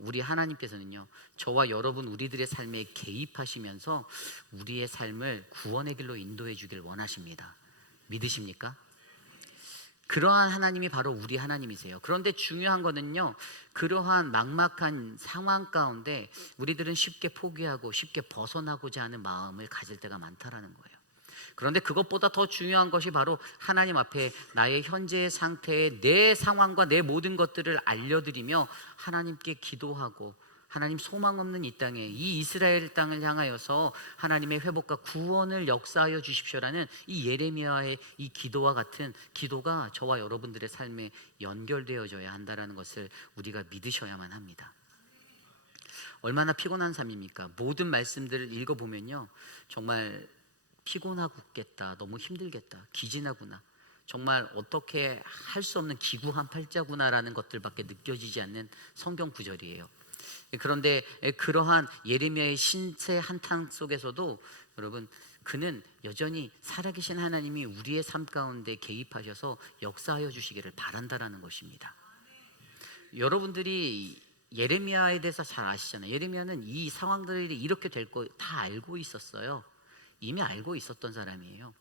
우리 하나님께서는요, 저와 여러분 우리들의 삶에 개입하시면서 우리의 삶을 구원의 길로 인도해 주길 원하십니다. 믿으십니까? 그러한 하나님이 바로 우리 하나님이세요. 그런데 중요한 거는요, 그러한 막막한 상황 가운데 우리들은 쉽게 포기하고 쉽게 벗어나고자 하는 마음을 가질 때가 많다라는 거예요. 그런데 그것보다 더 중요한 것이 바로 하나님 앞에 나의 현재의 상태에 내 상황과 내 모든 것들을 알려드리며 하나님께 기도하고, 하나님 소망 없는 이 땅에, 이 이스라엘 땅을 향하여서 하나님의 회복과 구원을 역사하여 주십시오라는 이 예레미야의 이 기도와 같은 기도가 저와 여러분들의 삶에 연결되어져야 한다는 것을 우리가 믿으셔야만 합니다. 얼마나 피곤한 삶입니까? 모든 말씀들을 읽어보면요, 정말 피곤하겠다, 너무 힘들겠다, 기진하구나, 정말 어떻게 할 수 없는 기구한 팔자구나라는 것들밖에 느껴지지 않는 성경 구절이에요. 그런데 그러한 예레미야의 신세 한탄 속에서도 여러분, 그는 여전히 살아계신 하나님이 우리의 삶 가운데 개입하셔서 역사하여 주시기를 바란다라는 것입니다. 여러분들이 예레미야에 대해서 잘 아시잖아요. 예레미야는 이 상황들이 이렇게 될 거 다 알고 있었어요. 이미 알고 있었던 사람이에요.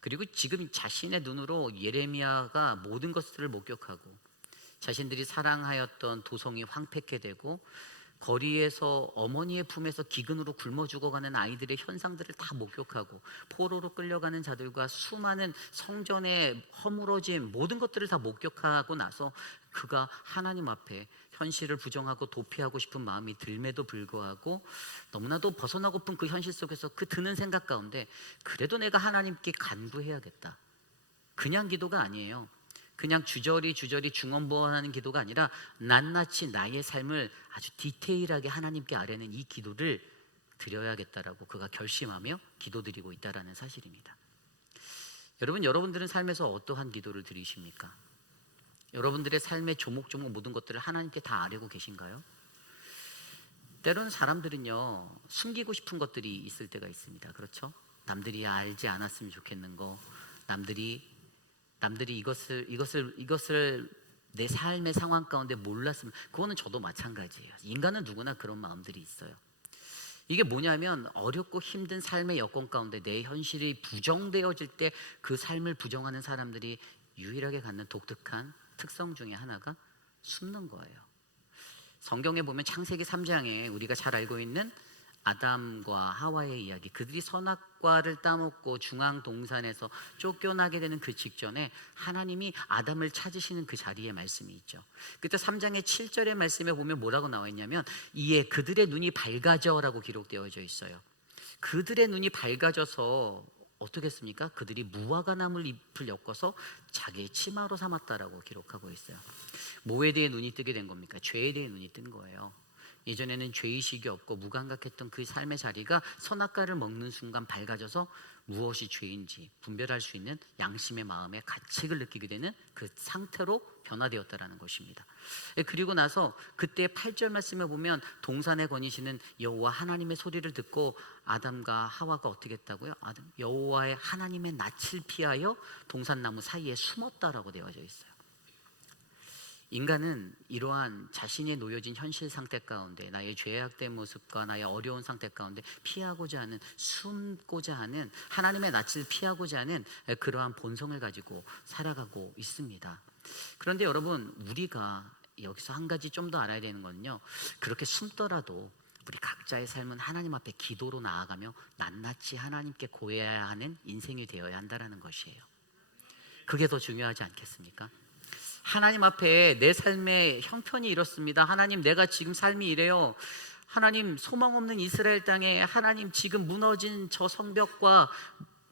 그리고 지금 자신의 눈으로 예레미야가 모든 것들을 목격하고 자신들이 사랑하였던 도성이 황폐케 되고 거리에서 어머니의 품에서 기근으로 굶어 죽어가는 아이들의 현상들을 다 목격하고 포로로 끌려가는 자들과 수많은 성전의 허물어진 모든 것들을 다 목격하고 나서 그가 하나님 앞에 현실을 부정하고 도피하고 싶은 마음이 들매도 불구하고 너무나도 벗어나고픈 그 현실 속에서 그 드는 생각 가운데 그래도 내가 하나님께 간구해야겠다. 그냥 기도가 아니에요. 그냥 주저리 중언부언하는 기도가 아니라 낱낱이 나의 삶을 아주 디테일하게 하나님께 아뢰는 이 기도를 드려야겠다라고 그가 결심하며 기도드리고 있다라는 사실입니다. 여러분들은 삶에서 어떠한 기도를 드리십니까? 여러분들의 삶의 조목조목 모든 것들을 하나님께 다 아뢰고 계신가요? 때로는 사람들은요, 숨기고 싶은 것들이 있을 때가 있습니다. 그렇죠? 남들이 알지 않았으면 좋겠는 거, 남들이 이것을 내 삶의 상황 가운데 몰랐으면, 그거는 저도 마찬가지예요. 인간은 누구나 그런 마음들이 있어요. 이게 뭐냐면 어렵고 힘든 삶의 여건 가운데 내 현실이 부정되어질 때 그 삶을 부정하는 사람들이 유일하게 갖는 독특한 특성 중에 하나가 숨는 거예요. 성경에 보면 창세기 3장에 우리가 잘 알고 있는 아담과 하와의 이야기, 그들이 선악과를 따먹고 중앙 동산에서 쫓겨나게 되는 그 직전에 하나님이 아담을 찾으시는 그 자리에 말씀이 있죠. 그때 3장의 7절의 말씀에 보면 뭐라고 나와 있냐면 이에 그들의 눈이 밝아져라고 기록되어져 있어요. 그들의 눈이 밝아져서 어떻게 했습니까? 그들이 무화과 나물 잎을 엮어서 자기의 치마로 삼았다라고 기록하고 있어요. 뭐에 대해 눈이 뜨게 된 겁니까? 죄에 대해 눈이 뜬 거예요. 예전에는 죄의식이 없고 무감각했던 그 삶의 자리가 선악과를 먹는 순간 밝아져서 무엇이 죄인지 분별할 수 있는 양심의 마음의 가책을 느끼게 되는 그 상태로 변화되었다라는 것입니다. 그리고 나서 그때 8절 말씀에 보면 동산에 거니시는 여호와 하나님의 소리를 듣고 아담과 하와가 어떻게 했다고요? 여호와의 하나님의 낯을 피하여 동산나무 사이에 숨었다라고 되어져 있어요. 인간은 이러한 자신이 놓여진 현실 상태 가운데 나의 죄악된 모습과 나의 어려운 상태 가운데 피하고자 하는, 숨고자 하는, 하나님의 낯을 피하고자 하는 그러한 본성을 가지고 살아가고 있습니다. 그런데 여러분, 우리가 여기서 한 가지 좀 더 알아야 되는 건요, 그렇게 숨더라도 우리 각자의 삶은 하나님 앞에 기도로 나아가며 낱낱이 하나님께 고해야 하는 인생이 되어야 한다는 것이에요. 그게 더 중요하지 않겠습니까? 하나님 앞에 내 삶의 형편이 이렇습니다. 하나님, 내가 지금 삶이 이래요. 하나님, 소망 없는 이스라엘 땅에 하나님, 지금 무너진 저 성벽과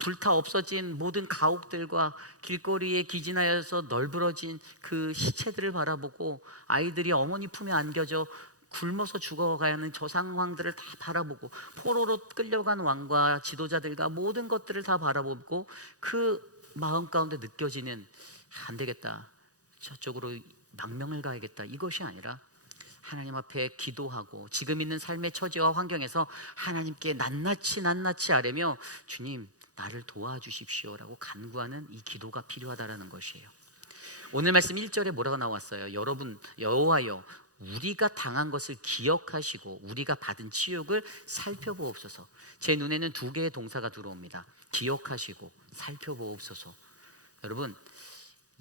불타 없어진 모든 가옥들과 길거리에 기진하여서 널브러진 그 시체들을 바라보고 아이들이 어머니 품에 안겨져 굶어서 죽어가는 저 상황들을 다 바라보고 포로로 끌려간 왕과 지도자들과 모든 것들을 다 바라보고 그 마음 가운데 느껴지는, 안 되겠다, 저쪽으로 망명을 가야겠다, 이것이 아니라 하나님 앞에 기도하고 지금 있는 삶의 처지와 환경에서 하나님께 낱낱이 아뢰며 주님, 나를 도와주십시오라고 간구하는 이 기도가 필요하다라는 것이에요. 오늘 말씀 1절에 뭐라고 나왔어요? 여러분, 여호와여, 우리가 당한 것을 기억하시고 우리가 받은 치욕을 살펴보옵소서. 제 눈에는 두 개의 동사가 들어옵니다. 기억하시고 살펴보옵소서. 여러분,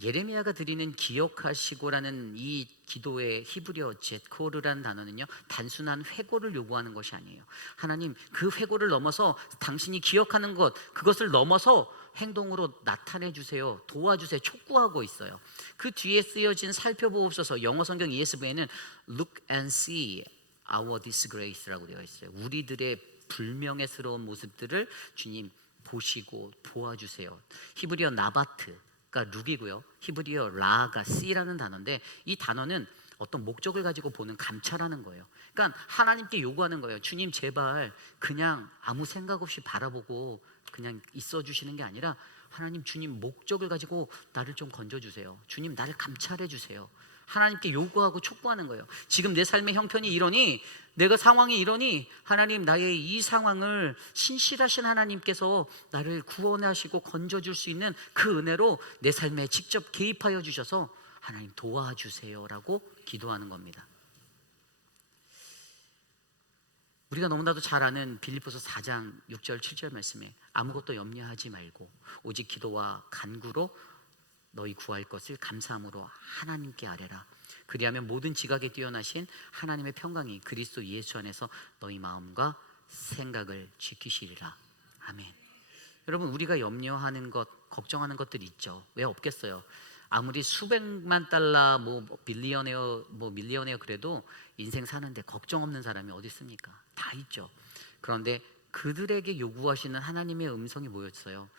예레미야가 드리는 기억하시고라는 이 기도의 히브리어 제코르라는 단어는요, 단순한 회고를 요구하는 것이 아니에요. 하나님, 그 회고를 넘어서 당신이 기억하는 것, 그것을 넘어서 행동으로 나타내 주세요, 도와주세요, 촉구하고 있어요. 그 뒤에 쓰여진 살펴보옵소서, 영어 성경 ESV에는 Look and see our disgrace라고 되어 있어요. 우리들의 불명예스러운 모습들을 주님 보시고 도와주세요. 히브리어 나바트 가 룩이고요, 히브리어 라가 씨라는 단어인데, 이 단어는 어떤 목적을 가지고 보는 감찰하는 거예요. 그러니까 하나님께 요구하는 거예요. 주님, 제발 그냥 아무 생각 없이 바라보고 그냥 있어 주시는 게 아니라 하나님, 주님 목적을 가지고 나를 좀 건져주세요. 주님, 나를 감찰해 주세요. 하나님께 요구하고 촉구하는 거예요. 지금 내 삶의 형편이 이러니, 내가 상황이 이러니 하나님, 나의 이 상황을 신실하신 하나님께서 나를 구원하시고 건져줄 수 있는 그 은혜로 내 삶에 직접 개입하여 주셔서 하나님 도와주세요라고 기도하는 겁니다. 우리가 너무나도 잘 아는 빌립보서 4장 6절 7절 말씀에 아무것도 염려하지 말고 오직 기도와 간구로 너희 구할 것을 감사함으로 하나님께 아뢰라. 그리하면 모든 지각에 뛰어나신 하나님의 평강이 그리스도 예수 안에서 너희 마음과 생각을 지키시리라. 아멘. 여러분, 우리가 염려하는 것, 걱정하는 것들이 있죠. 왜 없겠어요? 아무리 수백만 달러 밀리어네어 그래도 인생 사는데 걱정 없는 사람이 어디 있습니까? 다 있죠. 그런데 그들에게 요구하시는 하나님의 음성이 뭐였어요?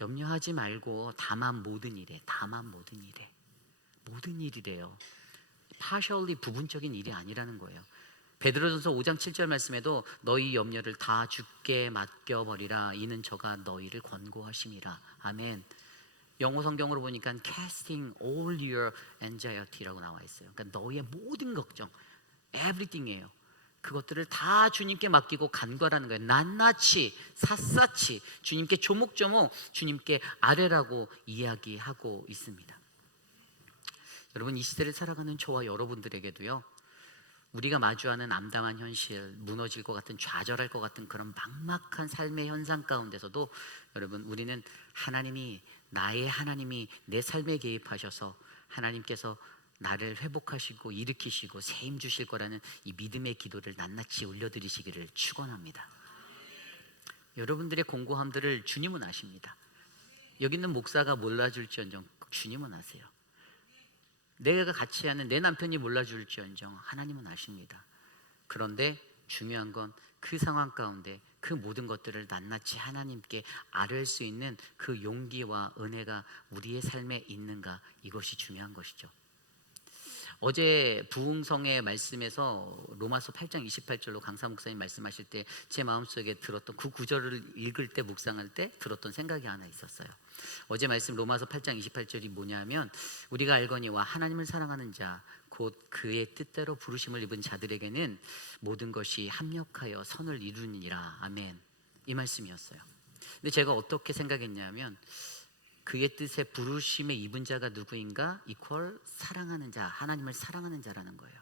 염려하지 말고 다만 모든 일에, 모든 일이래요. partially, 부분적인 일이 아니라는 거예요. 베드로전서 5장 7절 말씀에도 너희 염려를 다 주께 맡겨버리라. 이는 저가 너희를 권고하심이라. 아멘. 영어 성경으로 보니까 casting all your anxiety라고 나와 있어요. 그러니까 너희의 모든 걱정, everything이에요. 그것들을 다 주님께 맡기고 간구하라는 거예요. 낱낱이, 샅샅이 주님께 조목조목 주님께 아뢰라고 이야기하고 있습니다. 여러분, 이 시대를 살아가는 저와 여러분들에게도요, 우리가 마주하는 암담한 현실, 무너질 것 같은, 좌절할 것 같은 그런 막막한 삶의 현상 가운데서도 여러분, 우리는 나의 하나님이 내 삶에 개입하셔서 하나님께서 나를 회복하시고 일으키시고 새 힘 주실 거라는 이 믿음의 기도를 낱낱이 올려드리시기를 축원합니다. 여러분들의 공고함들을 주님은 아십니다. 여기 있는 목사가 몰라줄지언정 주님은 아세요. 내가 같이 하는 내 남편이 몰라줄지언정 하나님은 아십니다. 그런데 중요한 건 그 상황 가운데 그 모든 것들을 낱낱이 하나님께 아뢰할 수 있는 그 용기와 은혜가 우리의 삶에 있는가, 이것이 중요한 것이죠. 어제 부흥성의 말씀에서 로마서 8장 28절로 강사 목사님 말씀하실 때 제 마음속에 들었던 그 구절을 읽을 때, 묵상할 때 들었던 생각이 하나 있었어요. 어제 말씀 로마서 8장 28절이 뭐냐면, 우리가 알거니와 하나님을 사랑하는 자 곧 그의 뜻대로 부르심을 입은 자들에게는 모든 것이 합력하여 선을 이루니라. 아멘. 이 말씀이었어요. 근데 제가 어떻게 생각했냐면, 그의 뜻에 부르심에 입은 자가 누구인가? 이퀄 사랑하는 자, 하나님을 사랑하는 자라는 거예요.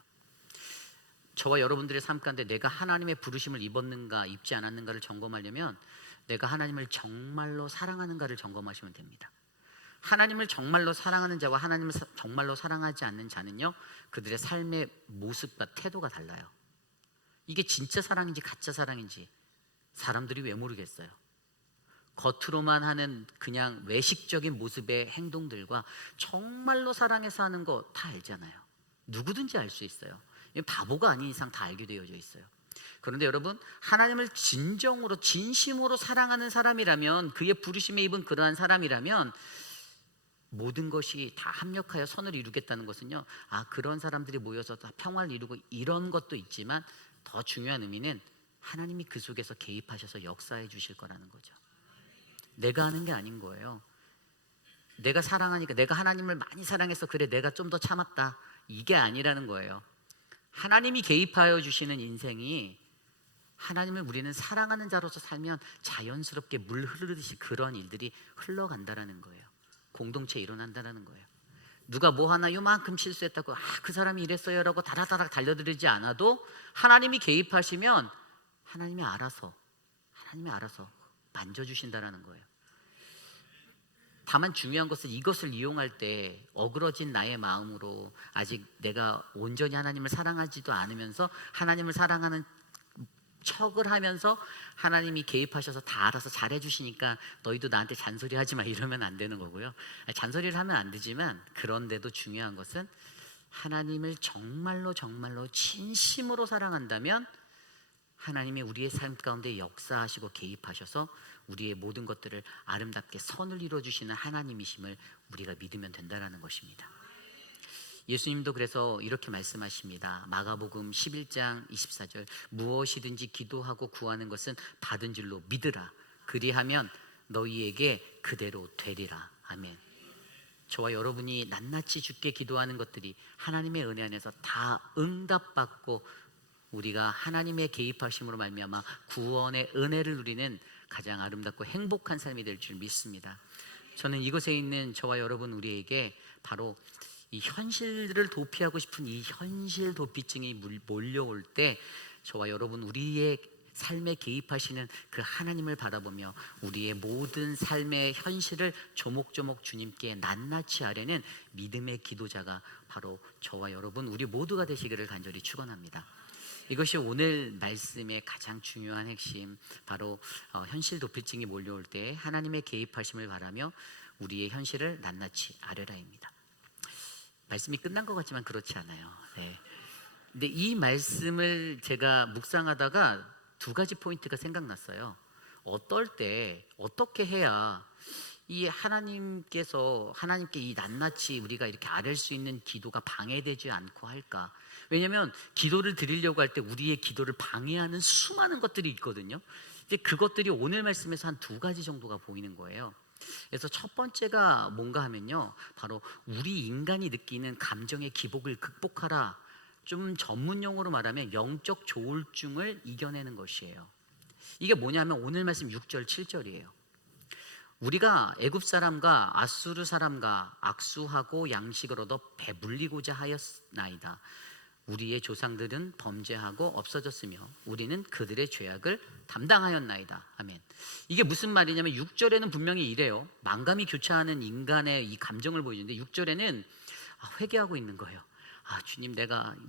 저와 여러분들의 삶 가운데 내가 하나님의 부르심을 입었는가 입지 않았는가를 점검하려면 내가 하나님을 정말로 사랑하는가를 점검하시면 됩니다. 하나님을 정말로 사랑하는 자와 하나님을 정말로 사랑하지 않는 자는요, 그들의 삶의 모습과 태도가 달라요. 이게 진짜 사랑인지 가짜 사랑인지 사람들이 왜 모르겠어요? 겉으로만 하는 그냥 외식적인 모습의 행동들과 정말로 사랑해서 하는 거 다 알잖아요. 누구든지 알 수 있어요. 바보가 아닌 이상 다 알게 되어져 있어요. 그런데 여러분, 하나님을 진정으로 진심으로 사랑하는 사람이라면, 그의 부르심에 입은 그러한 사람이라면 모든 것이 다 합력하여 선을 이루겠다는 것은요, 그런 사람들이 모여서 다 평화를 이루고 이런 것도 있지만 더 중요한 의미는 하나님이 그 속에서 개입하셔서 역사해 주실 거라는 거죠. 내가 하는 게 아닌 거예요. 내가 사랑하니까, 내가 하나님을 많이 사랑해서 그래 내가 좀 더 참았다, 이게 아니라는 거예요. 하나님이 개입하여 주시는 인생이, 하나님을 우리는 사랑하는 자로서 살면 자연스럽게 물 흐르듯이 그런 일들이 흘러간다라는 거예요. 공동체 일어난다라는 거예요. 누가 뭐 하나 요만큼 실수했다고 그 사람이 이랬어요 라고 다다다닥 달려들지 않아도 하나님이 개입하시면 하나님이 알아서 만져주신다라는 거예요. 다만 중요한 것은 이것을 이용할 때 어그러진 나의 마음으로 아직 내가 온전히 하나님을 사랑하지도 않으면서 하나님을 사랑하는 척을 하면서 하나님이 개입하셔서 다 알아서 잘해주시니까 너희도 나한테 잔소리하지 마 이러면 안 되는 거고요. 잔소리를 하면 안 되지만, 그런데도 중요한 것은 하나님을 정말로 진심으로 사랑한다면 하나님이 우리의 삶 가운데 역사하시고 개입하셔서 우리의 모든 것들을 아름답게 선을 이루어주시는 하나님이심을 우리가 믿으면 된다는 것입니다. 예수님도 그래서 이렇게 말씀하십니다. 마가복음 11장 24절, 무엇이든지 기도하고 구하는 것은 받은 줄로 믿으라. 그리하면 너희에게 그대로 되리라. 아멘. 저와 여러분이 낱낱이 주께 기도하는 것들이 하나님의 은혜 안에서 다 응답받고 우리가 하나님의 개입하심으로 말미암아 구원의 은혜를 누리는 가장 아름답고 행복한 삶이 될 줄 믿습니다. 저는 이곳에 있는 저와 여러분 우리에게 바로 이 현실을 도피하고 싶은 이 현실 도피증이 몰려올 때 저와 여러분 우리의 삶에 개입하시는 그 하나님을 바라보며 우리의 모든 삶의 현실을 조목조목 주님께 낱낱이 아뢰는 믿음의 기도자가 바로 저와 여러분 우리 모두가 되시기를 간절히 축원합니다. 이것이 오늘 말씀의 가장 중요한 핵심, 바로 현실 도피증이 몰려올 때 하나님의 개입하심을 바라며 우리의 현실을 낱낱이 아뢰라입니다. 말씀이 끝난 것 같지만 그렇지 않아요. 네. 근데 이 말씀을 제가 묵상하다가 두 가지 포인트가 생각났어요. 어떨 때 어떻게 해야 이 하나님께 이 낱낱이 우리가 이렇게 아뢰 수 있는 기도가 방해되지 않고 할까? 왜냐하면 기도를 드리려고 할 때 우리의 기도를 방해하는 수많은 것들이 있거든요. 근데 그것들이 오늘 말씀에서 한 두 가지 정도가 보이는 거예요. 그래서 첫 번째가 뭔가 하면요, 바로 우리 인간이 느끼는 감정의 기복을 극복하라. 좀 전문 용어로 말하면 영적 조울증을 이겨내는 것이에요. 이게 뭐냐면 오늘 말씀 6절 7절이에요. 우리가 애굽 사람과 아수르 사람과 악수하고 양식을 얻어 배불리고자 하였나이다. 우리의 조상들은 범죄하고 없어졌으며 우리는 그들의 죄악을 담당하였나이다. 아멘. 이게 무슨 말이냐면 6절에는 분명히 이래요. 만감이 교차하는 인간의 이 감정을 보여주는데 6절에는 회개하고 있는 거예요. 주님,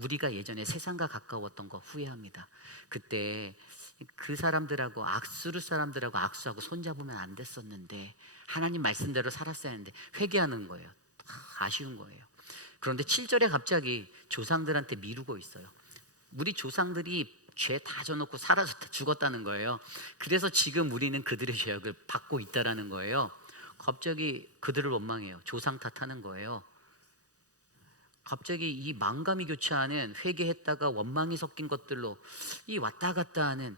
우리가 예전에 세상과 가까웠던 거 후회합니다. 그때 그 사람들하고 아수르 사람들하고 악수하고 손잡으면 안 됐었는데 하나님 말씀대로 살았어야 했는데 회개하는 거예요. 아쉬운 거예요. 그런데 7절에 갑자기 조상들한테 미루고 있어요. 우리 조상들이 죄 다 져놓고 사라졌다 죽었다는 거예요. 그래서 지금 우리는 그들의 죄악을 받고 있다라는 거예요. 갑자기 그들을 원망해요. 조상 탓하는 거예요. 갑자기 이 만감이 교차하는 회개했다가 원망이 섞인 것들로 이 왔다 갔다 하는,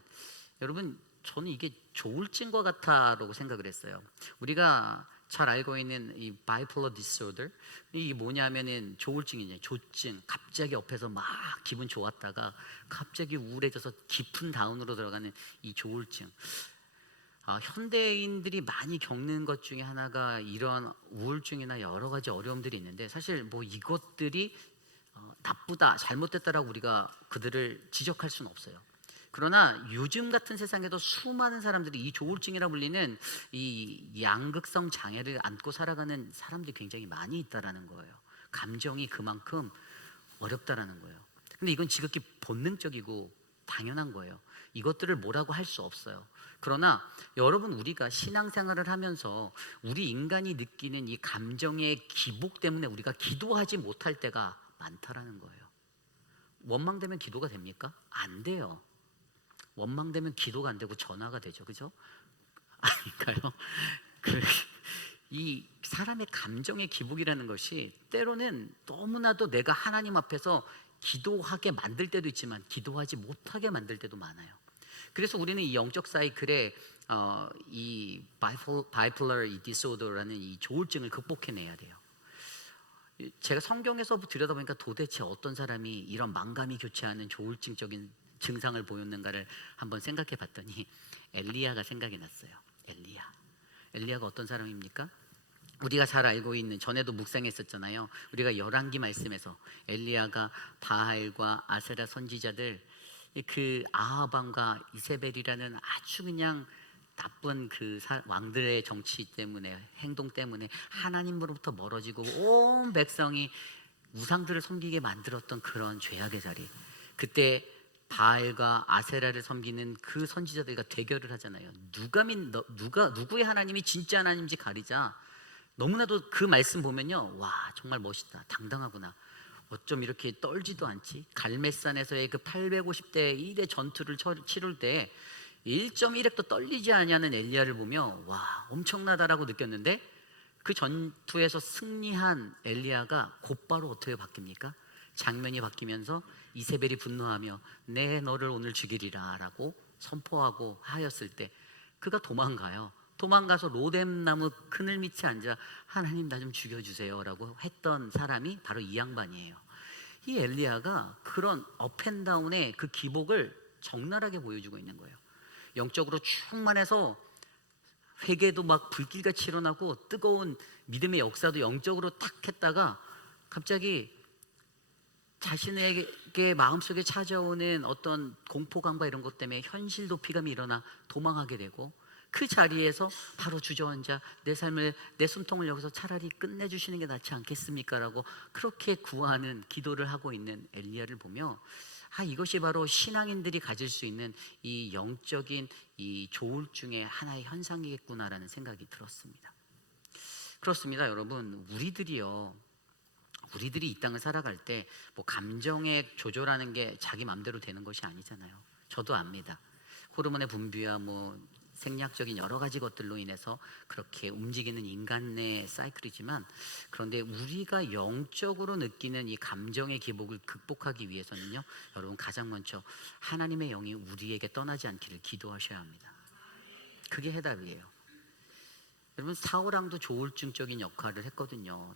여러분 저는 이게 조울증과 같다라고 생각을 했어요. 우리가 잘 알고 있는 이 bipolar disorder, 이게 뭐냐면은 조울증이냐, 조증. 갑자기 옆에서 막 기분 좋았다가 갑자기 우울해져서 깊은 다운으로 들어가는 이 조울증. 현대인들이 많이 겪는 것 중에 하나가 이런 우울증이나 여러 가지 어려움들이 있는데, 사실 뭐 이것들이 나쁘다, 잘못됐다라고 우리가 그들을 지적할 수는 없어요. 그러나 요즘 같은 세상에도 수많은 사람들이 이 조울증이라 불리는 이 양극성 장애를 안고 살아가는 사람들이 굉장히 많이 있다라는 거예요. 감정이 그만큼 어렵다라는 거예요. 근데 이건 지극히 본능적이고 당연한 거예요. 이것들을 뭐라고 할 수 없어요. 그러나 여러분, 우리가 신앙생활을 하면서 우리 인간이 느끼는 이 감정의 기복 때문에 우리가 기도하지 못할 때가 많다라는 거예요. 원망되면 기도가 됩니까? 안 돼요. 원망되면 기도가 안 되고 전화가 되죠. 그죠? 아닐까요? 이 사람의 감정의 기복이라는 것이 때로는 너무나도 내가 하나님 앞에서 기도하게 만들 때도 있지만 기도하지 못하게 만들 때도 많아요. 그래서 우리는 이 영적 사이클에 이 bipolar disorder라는 이 조울증을 극복해내야 돼요. 제가 성경에서 들여다보니까 도대체 어떤 사람이 이런 만감이 교차하는 조울증적인 증상을 보였는가를 한번 생각해 봤더니 엘리야가 생각이 났어요. 엘리야가 어떤 사람입니까? 우리가 잘 알고 있는, 전에도 묵상했었잖아요. 우리가 열왕기 말씀에서 엘리야가 바알과 아세라 선지자들, 그 아하방과 이세벨이라는 아주 그냥 나쁜 그 왕들의 정치 때문에, 행동 때문에 하나님으로부터 멀어지고 온 백성이 우상들을 섬기게 만들었던 그런 죄악의 자리. 그때 바알과 아세라를 섬기는 그 선지자들과 대결을 하잖아요. 누구의 하나님이 진짜 하나님인지 가리자. 너무나도 그 말씀 보면요, 와, 정말 멋있다, 당당하구나. 어쩜 이렇게 떨지도 않지? 갈멜산에서의 그 850대 1의 전투를 치룰 때 1.1획도 떨리지 않냐는 엘리야를 보며 와, 엄청나다라고 느꼈는데, 그 전투에서 승리한 엘리야가 곧바로 어떻게 바뀝니까? 장면이 바뀌면서 이세벨이 분노하며 내 너를 오늘 죽이리라 라고 선포하고 하였을 때 그가 도망가요. 도망가서 로뎀나무 그늘 밑에 앉아 하나님 나 좀 죽여주세요 라고 했던 사람이 바로 이 양반이에요. 이 엘리야가 그런 업앤다운의 그 기복을 적나라하게 보여주고 있는 거예요. 영적으로 충만해서 회개도 막 불길같이 일어나고 뜨거운 믿음의 역사도 영적으로 탁 했다가 갑자기 자신에게 마음속에 찾아오는 어떤 공포감과 이런 것 때문에 현실 도피감이 일어나 도망하게 되고, 그 자리에서 바로 주저앉아 내 삶을, 내 숨통을 여기서 차라리 끝내주시는 게 낫지 않겠습니까? 라고 그렇게 구하는 기도를 하고 있는 엘리야를 보며, 이것이 바로 신앙인들이 가질 수 있는 이 영적인 이 조울증의 하나의 현상이겠구나라는 생각이 들었습니다. 그렇습니다, 여러분. 우리들이 이 땅을 살아갈 때 뭐 감정에 조절하는 게 자기 맘대로 되는 것이 아니잖아요. 저도 압니다. 호르몬의 분비와 뭐 생리학적인 여러 가지 것들로 인해서 그렇게 움직이는 인간의 사이클이지만, 그런데 우리가 영적으로 느끼는 이 감정의 기복을 극복하기 위해서는요, 여러분, 가장 먼저 하나님의 영이 우리에게 떠나지 않기를 기도하셔야 합니다. 그게 해답이에요. 여러분, 사울왕도 조울증적인 역할을 했거든요.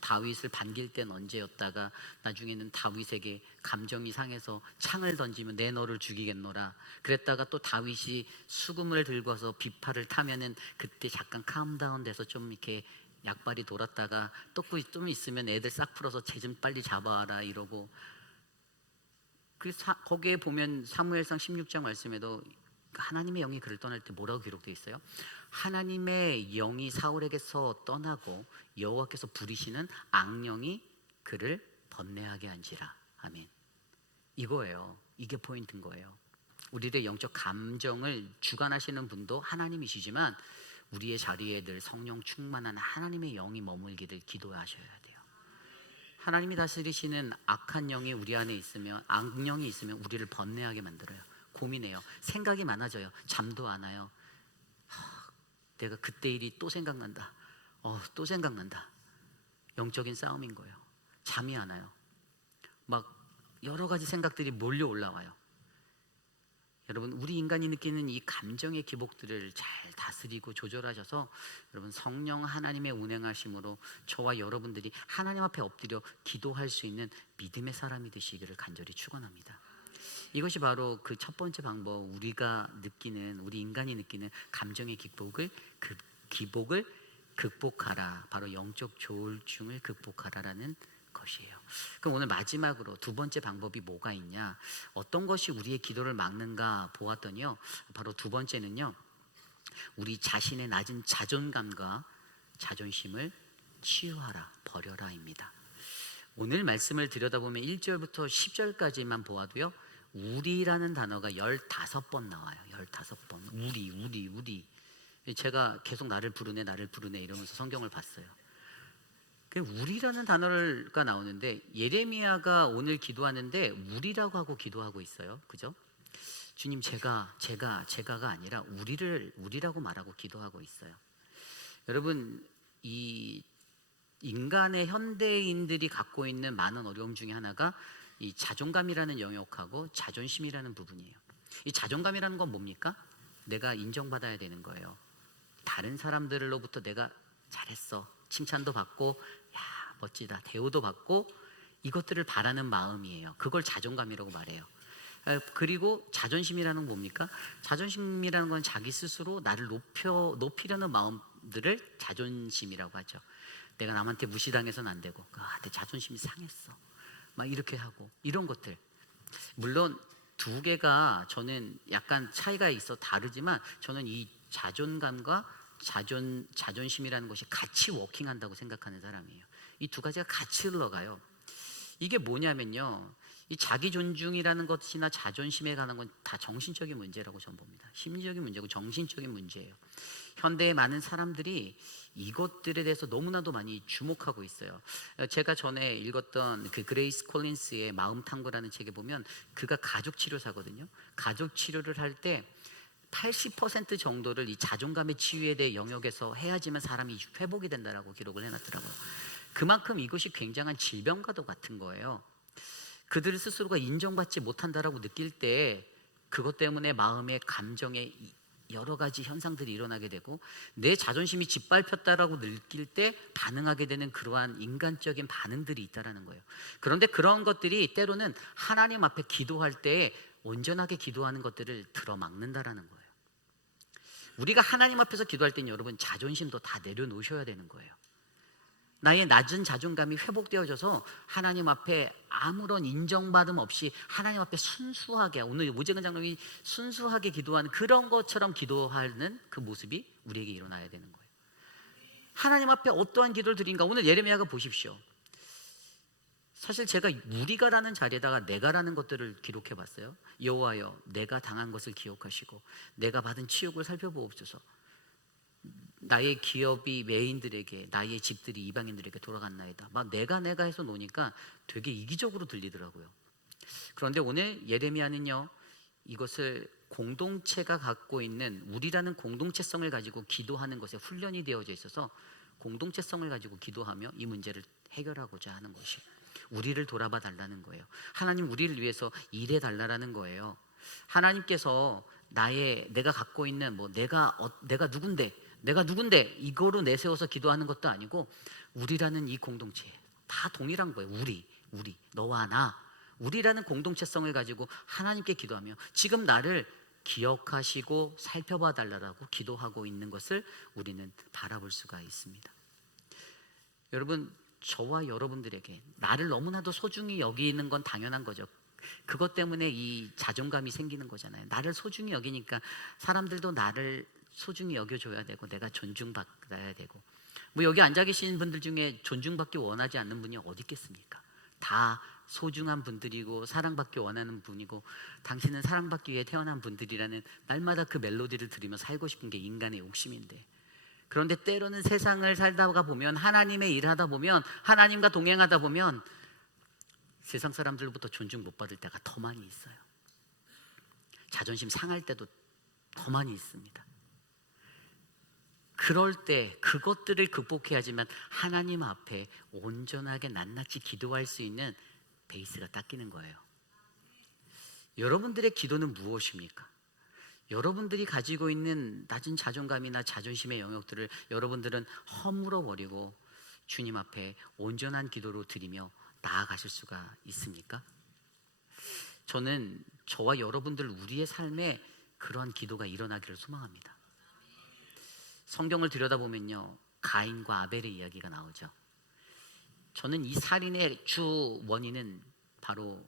다윗을 반길 땐 언제였다가 나중에는 다윗에게 감정이 상해서 창을 던지면 내 너를 죽이겠노라 그랬다가, 또 다윗이 수금을 들고 와서 비파를 타면은 그때 잠깐 캄다운 돼서 좀 이렇게 약발이 돌았다가, 또 좀 있으면 애들 싹 풀어서 쟤 좀 빨리 잡아와라 이러고. 거기에 보면 사무엘상 16장 말씀에도 하나님의 영이 그를 떠날 때 뭐라고 기록되어 있어요? 하나님의 영이 사울에게서 떠나고 여호와께서 부리시는 악령이 그를 번뇌하게 한지라. 아멘. 이거예요. 이게 포인트인 거예요. 우리의 영적 감정을 주관하시는 분도 하나님이시지만, 우리의 자리에 늘 성령 충만한 하나님의 영이 머물기를 기도하셔야 돼요. 하나님이 다스리시는 악한 영이 우리 안에 있으면, 악령이 있으면 우리를 번뇌하게 만들어요. 고민해요. 생각이 많아져요. 잠도 안 와요. 내가 그때 일이 또 생각난다. 또 생각난다. 영적인 싸움인 거예요. 잠이 안 와요. 막 여러 가지 생각들이 몰려 올라와요. 여러분, 우리 인간이 느끼는 이 감정의 기복들을 잘 다스리고 조절하셔서, 여러분, 성령 하나님의 운행하심으로 저와 여러분들이 하나님 앞에 엎드려 기도할 수 있는 믿음의 사람이 되시기를 간절히 축원합니다. 이것이 바로 그 첫 번째 방법, 우리 인간이 느끼는 감정의 기복을 극복하라, 바로 영적 조울증을 극복하라라는 것이에요. 그럼 오늘 마지막으로 두 번째 방법이 뭐가 있냐, 어떤 것이 우리의 기도를 막는가 보았더니요, 바로 두 번째는요, 우리 자신의 낮은 자존감과 자존심을 치유하라, 버려라입니다. 오늘 말씀을 들여다보면 1절부터 10절까지만 보아도요, 우리라는 단어가 15번 나와요. 15번. 우리. 제가 계속 나를 부르네 이러면서 성경을 봤어요. 우리라는 단어가 나오는데, 예레미야가 오늘 기도하는데 우리라고 하고 기도하고 있어요. 그죠? 주님, 제가가 아니라 우리라고 말하고 기도하고 있어요. 여러분, 이 인간의 현대인들이 갖고 있는 많은 어려움 중에 하나가 이 자존감이라는 영역하고 자존심이라는 부분이에요. 이 자존감이라는 건 뭡니까? 내가 인정받아야 되는 거예요. 다른 사람들로부터 내가 잘했어, 칭찬도 받고, 야 멋지다, 대우도 받고, 이것들을 바라는 마음이에요. 그걸 자존감이라고 말해요. 그리고 자존심이라는 건 뭡니까? 자존심이라는 건 자기 스스로 나를 높이려는 마음들을 자존심이라고 하죠. 내가 남한테 무시당해서는 안 되고, 내 자존심이 상했어, 막 이렇게 하고, 이런 것들. 물론 두 개가 저는 약간 차이가 있어 다르지만, 저는 이 자존감과 자존심이라는 것이 같이 워킹한다고 생각하는 사람이에요. 이 두 가지가 같이 흘러가요. 이게 뭐냐면요, 이 자기 존중이라는 것이나 자존심에 관한 건 다 정신적인 문제라고 저는 봅니다. 심리적인 문제고 정신적인 문제예요. 현대의 많은 사람들이 이것들에 대해서 너무나도 많이 주목하고 있어요. 제가 전에 읽었던 그 그레이스 콜린스의 마음탐구라는 책에 보면, 그가 가족치료사거든요. 가족치료를 할 때 80% 정도를 이 자존감의 치유에 대해 영역에서 해야지만 사람이 회복이 된다라고 기록을 해놨더라고요. 그만큼 이것이 굉장한 질병과도 같은 거예요. 그들 스스로가 인정받지 못한다라고 느낄 때, 그것 때문에 마음의 감정에 여러 가지 현상들이 일어나게 되고, 내 자존심이 짓밟혔다라고 느낄 때 반응하게 되는 그러한 인간적인 반응들이 있다라는 거예요. 그런데 그런 것들이 때로는 하나님 앞에 기도할 때 온전하게 기도하는 것들을 들어막는다라는 거예요. 우리가 하나님 앞에서 기도할 때는 여러분, 자존심도 다 내려놓으셔야 되는 거예요. 나의 낮은 자존감이 회복되어져서 하나님 앞에 아무런 인정받음 없이 하나님 앞에 순수하게, 오늘 오재근 장로님이 순수하게 기도하는 그런 것처럼 기도하는 그 모습이 우리에게 일어나야 되는 거예요. 하나님 앞에 어떠한 기도를 드린가? 오늘 예레미야가 보십시오. 사실 제가 우리가라는 자리에다가 내가라는 것들을 기록해 봤어요. 여호와여, 내가 당한 것을 기억하시고 내가 받은 치욕을 살펴보옵소서. 나의 기업이 매인들에게, 나의 집들이 이방인들에게 돌아갔나이다. 막 내가 해서 노니까 되게 이기적으로 들리더라고요. 그런데 오늘 예레미야는요, 이것을 공동체가 갖고 있는, 우리라는 공동체성을 가지고 기도하는 것에 훈련이 되어져 있어서 공동체성을 가지고 기도하며 이 문제를 해결하고자 하는 것이, 우리를 돌아봐 달라는 거예요. 하나님 우리를 위해서 일해 달라는 거예요. 하나님께서 내가 갖고 있는 내가 누군데 이거로 내세워서 기도하는 것도 아니고, 우리라는 이 공동체 다 동일한 거예요. 우리 너와 나, 우리라는 공동체성을 가지고 하나님께 기도하며 지금 나를 기억하시고 살펴봐 달라고 기도하고 있는 것을 우리는 바라볼 수가 있습니다. 여러분, 저와 여러분들에게 나를 너무나도 소중히 여기는 건 당연한 거죠. 그것 때문에 이 자존감이 생기는 거잖아요. 나를 소중히 여기니까 사람들도 나를 소중히 여겨줘야 되고 내가 존중받아야 되고, 뭐 여기 앉아 계신 분들 중에 존중받기 원하지 않는 분이 어디 있겠습니까? 다 소중한 분들이고 사랑받기 원하는 분이고, 당신은 사랑받기 위해 태어난 분들이라는 날마다 그 멜로디를 들으며 살고 싶은 게 인간의 욕심인데, 그런데 때로는 세상을 살다가 보면, 하나님의 일을 하다 보면, 하나님과 동행하다 보면 세상 사람들로부터 존중 못 받을 때가 더 많이 있어요. 자존심 상할 때도 더 많이 있습니다. 그럴 때 그것들을 극복해야지만 하나님 앞에 온전하게 낱낱이 기도할 수 있는 베이스가 닦이는 거예요. 여러분들의 기도는 무엇입니까? 여러분들이 가지고 있는 낮은 자존감이나 자존심의 영역들을 여러분들은 허물어 버리고 주님 앞에 온전한 기도로 드리며 나아가실 수가 있습니까? 저는 저와 여러분들, 우리의 삶에 그러한 기도가 일어나기를 소망합니다. 성경을 들여다보면요, 가인과 아벨의 이야기가 나오죠. 저는 이 살인의 주 원인은 바로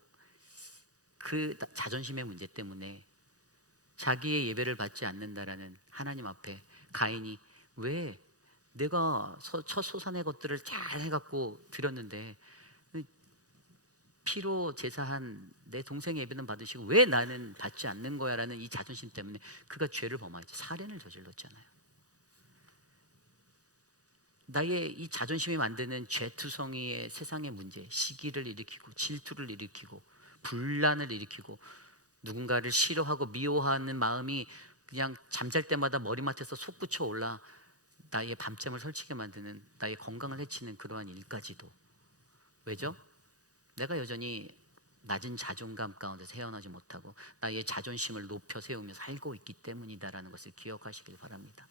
그 자존심의 문제 때문에 자기의 예배를 받지 않는다라는 하나님 앞에 가인이, 왜 내가 첫 소산의 것들을 잘 해갖고 드렸는데 피로 제사한 내 동생의 예배는 받으시고 왜 나는 받지 않는 거야 라는 이 자존심 때문에 그가 죄를 범하였죠. 살인을 저질렀잖아요. 나의 이 자존심이 만드는 죄투성이의 세상의 문제, 시기를 일으키고 질투를 일으키고 분란을 일으키고 누군가를 싫어하고 미워하는 마음이 그냥 잠잘 때마다 머리맡에서 솟구쳐 올라 나의 밤잠을 설치게 만드는, 나의 건강을 해치는 그러한 일까지도. 왜죠? 내가 여전히 낮은 자존감 가운데서 헤어나지 못하고 나의 자존심을 높여 세우며 살고 있기 때문이다라는 것을 기억하시길 바랍니다.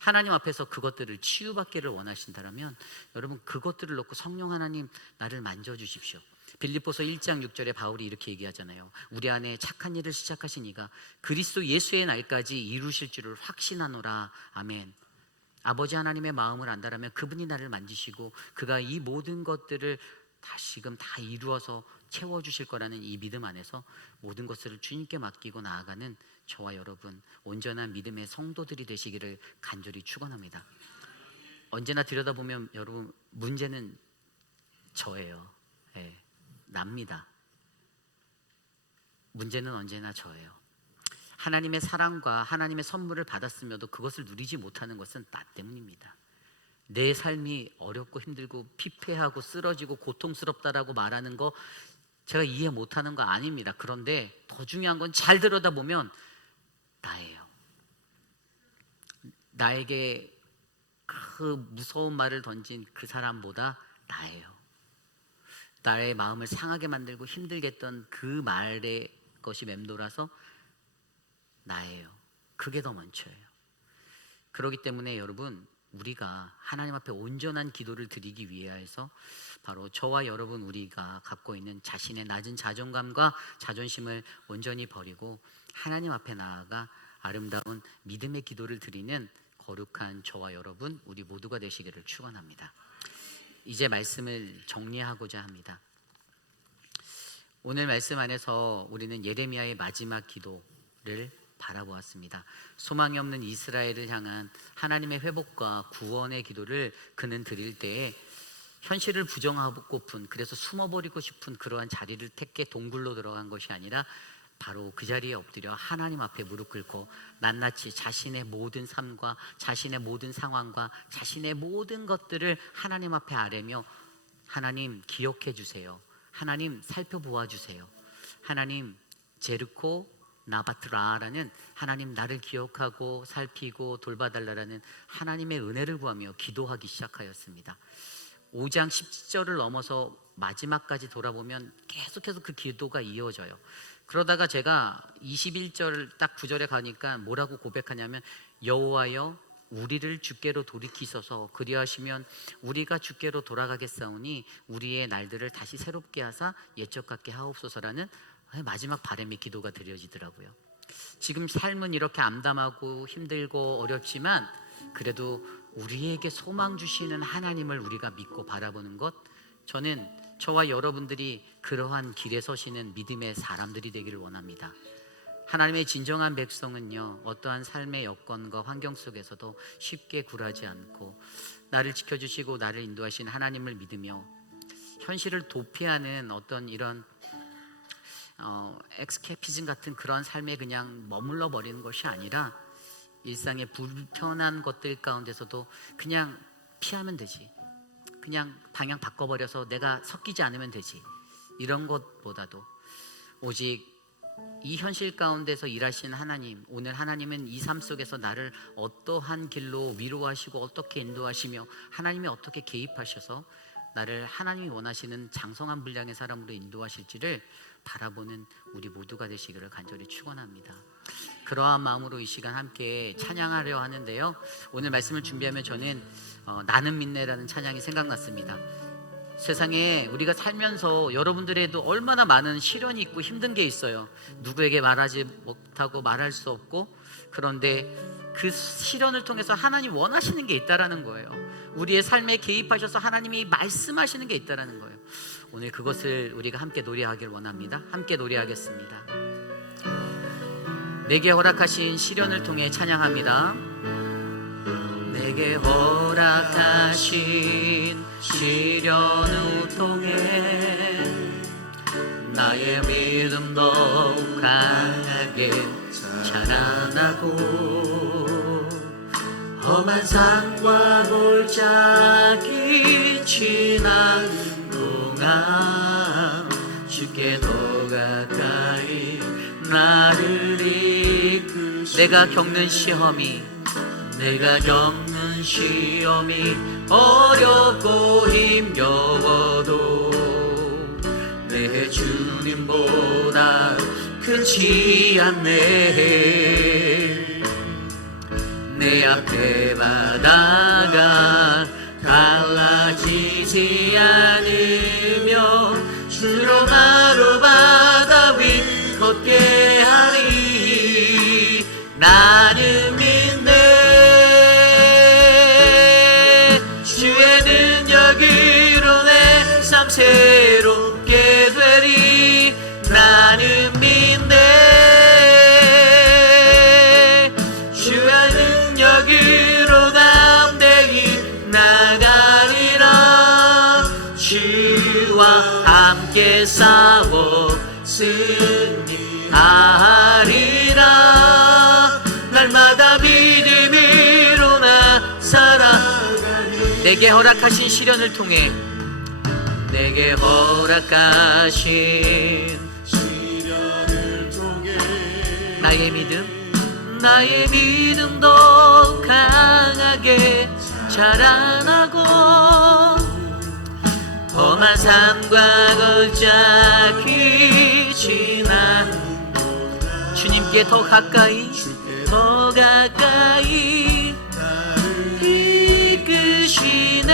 하나님 앞에서 그것들을 치유받기를 원하신다면 여러분, 그것들을 놓고 성령 하나님 나를 만져주십시오. 빌립보서 1장 6절에 바울이 이렇게 얘기하잖아요. 우리 안에 착한 일을 시작하신 이가 그리스도 예수의 날까지 이루실 줄을 확신하노라. 아멘. 아버지 하나님의 마음을 안다라면 그분이 나를 만지시고 그가 이 모든 것들을 다시금 다 이루어서 채워주실 거라는 이 믿음 안에서 모든 것을 주님께 맡기고 나아가는 저와 여러분, 온전한 믿음의 성도들이 되시기를 간절히 축원합니다. 언제나 들여다보면 여러분, 문제는 저예요. 네, 납니다. 문제는 언제나 저예요. 하나님의 사랑과 하나님의 선물을 받았으며도 그것을 누리지 못하는 것은 나 때문입니다. 내 삶이 어렵고 힘들고 피폐하고 쓰러지고 고통스럽다라고 말하는 거 제가 이해 못하는 거 아닙니다. 그런데 더 중요한 건 잘 들여다보면 나예요. 나에게 그 무서운 말을 던진 그 사람보다 나예요. 나의 마음을 상하게 만들고 힘들게 했던 그 말의 것이 맴돌아서 나예요. 그게 더 먼저예요. 그렇기 때문에 여러분, 우리가 하나님 앞에 온전한 기도를 드리기 위해서 바로 저와 여러분, 우리가 갖고 있는 자신의 낮은 자존감과 자존심을 온전히 버리고 하나님 앞에 나아가 아름다운 믿음의 기도를 드리는 거룩한 저와 여러분, 우리 모두가 되시기를 축원합니다. 이제 말씀을 정리하고자 합니다. 오늘 말씀 안에서 우리는 예레미야의 마지막 기도를 바라보았습니다. 소망이 없는 이스라엘을 향한 하나님의 회복과 구원의 기도를 그는 드릴 때에 현실을 부정하고픈, 그래서 숨어버리고 싶은 그러한 자리를 택해 동굴로 들어간 것이 아니라 바로 그 자리에 엎드려 하나님 앞에 무릎 꿇고 낱낱이 자신의 모든 삶과 자신의 모든 상황과 자신의 모든 것들을 하나님 앞에 아뢰며, 하나님 기억해 주세요, 하나님 살펴보아 주세요, 하나님 제르코 나바트라라는 하나님 나를 기억하고 살피고 돌봐달라라는 하나님의 은혜를 구하며 기도하기 시작하였습니다. 5장 10절을 넘어서 마지막까지 돌아보면 계속해서 그 기도가 이어져요. 그러다가 제가 21절 딱 9절에 가니까 뭐라고 고백하냐면, 여호와여 우리를 주께로 돌이키소서, 그리하시면 우리가 주께로 돌아가겠사오니 우리의 날들을 다시 새롭게 하사 옛적 같게 하옵소서라는 마지막 바람의 기도가 드려지더라고요. 지금 삶은 이렇게 암담하고 힘들고 어렵지만 그래도 우리에게 소망 주시는 하나님을 우리가 믿고 바라보는 것, 저는 저와 여러분들이 그러한 길에 서시는 믿음의 사람들이 되기를 원합니다. 하나님의 진정한 백성은요, 어떠한 삶의 여건과 환경 속에서도 쉽게 굴하지 않고 나를 지켜주시고 나를 인도하신 하나님을 믿으며 현실을 도피하는 어떤 이런 엑스케피즘 같은 그런 삶에 그냥 머물러 버리는 것이 아니라 일상의 불편한 것들 가운데서도 그냥 피하면 되지, 그냥 방향 바꿔버려서 내가 섞이지 않으면 되지, 이런 것보다도 오직 이 현실 가운데서 일하시는 하나님, 오늘 하나님은 이 삶 속에서 나를 어떠한 길로 위로하시고 어떻게 인도하시며 하나님이 어떻게 개입하셔서 나를 하나님이 원하시는 장성한 분량의 사람으로 인도하실지를 바라보는 우리 모두가 되시기를 간절히 축원합니다. 그러한 마음으로 이 시간 함께 찬양하려 하는데요, 오늘 말씀을 준비하면 저는 나는 믿네라는 찬양이 생각났습니다. 세상에 우리가 살면서 여러분들에도 얼마나 많은 시련이 있고 힘든 게 있어요. 누구에게 말하지 못하고 말할 수 없고, 그런데 그 시련을 통해서 하나님 원하시는 게 있다라는 거예요. 우리의 삶에 개입하셔서 하나님이 말씀하시는 게 있다라는 거예요. 오늘 그것을 우리가 함께 노래하길 원합니다. 함께 노래하겠습니다. 내게 허락하신 시련을 통해 찬양합니다. 내게 허락하신 시련을 통해 나의 믿음 더욱 강하게 자라나고, 험한 산과 골짜기 지나는 동안 주께 더 가까이 나를 이끄시고, 내가 겪는 시험이 어렵고 힘겨워도 내 주님보다 크지 않네. 내 앞에 바다가 갈라지지 않으며 주로 나로 바다 위 걷게 하리. 나는 믿네. 주의 능력으로 내 삶 새롭게 되리. 나는 믿네. 주의 능력으로 담대히 나가리라. 주와 함께 싸워 승리하리라. 날마다 믿음으로 나 살아가리. 내게 허락하신 시련을 통해, 내게 허락하신 시련을 통해 나의 믿음 더 강하게 자라나고, 험한 산과 골짜기 지나는 주님께 더 가까이 이끄시네.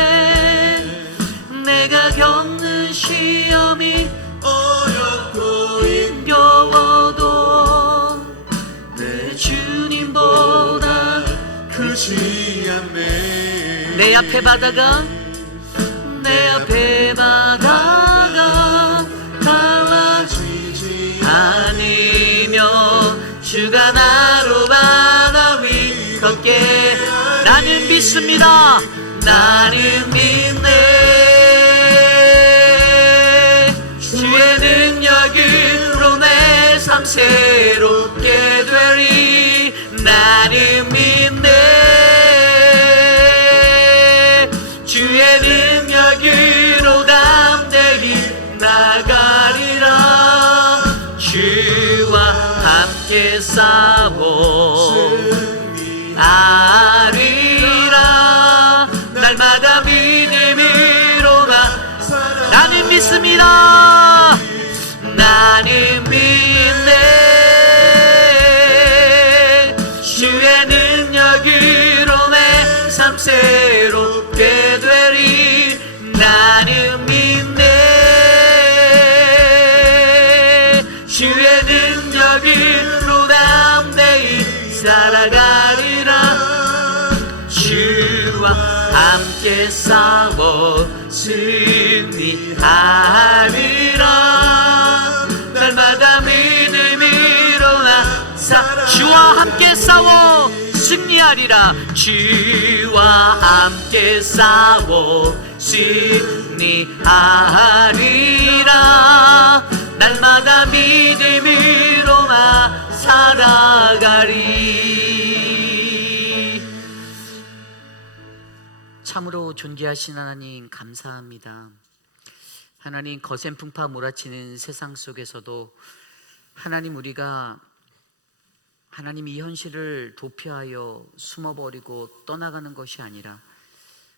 내가 겪는 시험이 어렵고 힘겨워도 내 주님보다 크지 않네. 내 앞에 바다가 내 앞에 바다가 갈라지지 않으며 주가 나로 바다 위 걷게 나는 믿습니다. 나는 믿네. 주의 능력으로 내 삶 새롭게 되리. 나는 믿네. 주의 능력으로 담대히 나가리라. 주와 함께 싸워 아리라. 날마다 믿음으로 나는 믿습니다. 나는 믿네. 주의 능력으로 내 삶 새롭게 되리. 나는 믿네. 주의 능력으로 담대히 살아가리라. 주와 함께 싸워 승리하리라. 날마다 믿음으로 나서 주와 함께 싸워 승리하리라. 주와 함께 싸워 승리하리라. 날마다 믿음으로 나 살아가리. 참으로 존귀하신 하나님 감사합니다. 하나님 거센 풍파 몰아치는 세상 속에서도 하나님 우리가 하나님 이 현실을 도피하여 숨어버리고 떠나가는 것이 아니라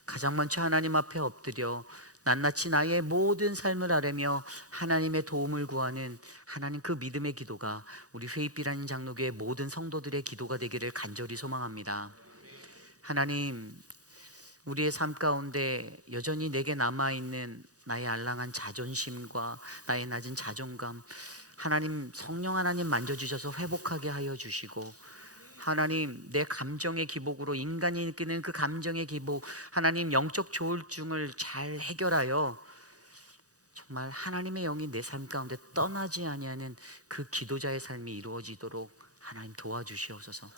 가장 먼저 하나님 앞에 엎드려 낱낱이 나의 모든 삶을 아뢰며 하나님의 도움을 구하는 하나님 그 믿음의 기도가 우리 회입비라는 장로교의 모든 성도들의 기도가 되기를 간절히 소망합니다. 하나님 우리의 삶 가운데 여전히 내게 남아있는 나의 알랑한 자존심과 나의 낮은 자존감 하나님 성령 하나님 만져주셔서 회복하게 하여 주시고 하나님 내 감정의 기복으로 인간이 느끼는 그 감정의 기복 하나님 영적 조울증을 잘 해결하여 정말 하나님의 영이 내 삶 가운데 떠나지 아니하는 그 기도자의 삶이 이루어지도록 하나님 도와주시옵소서.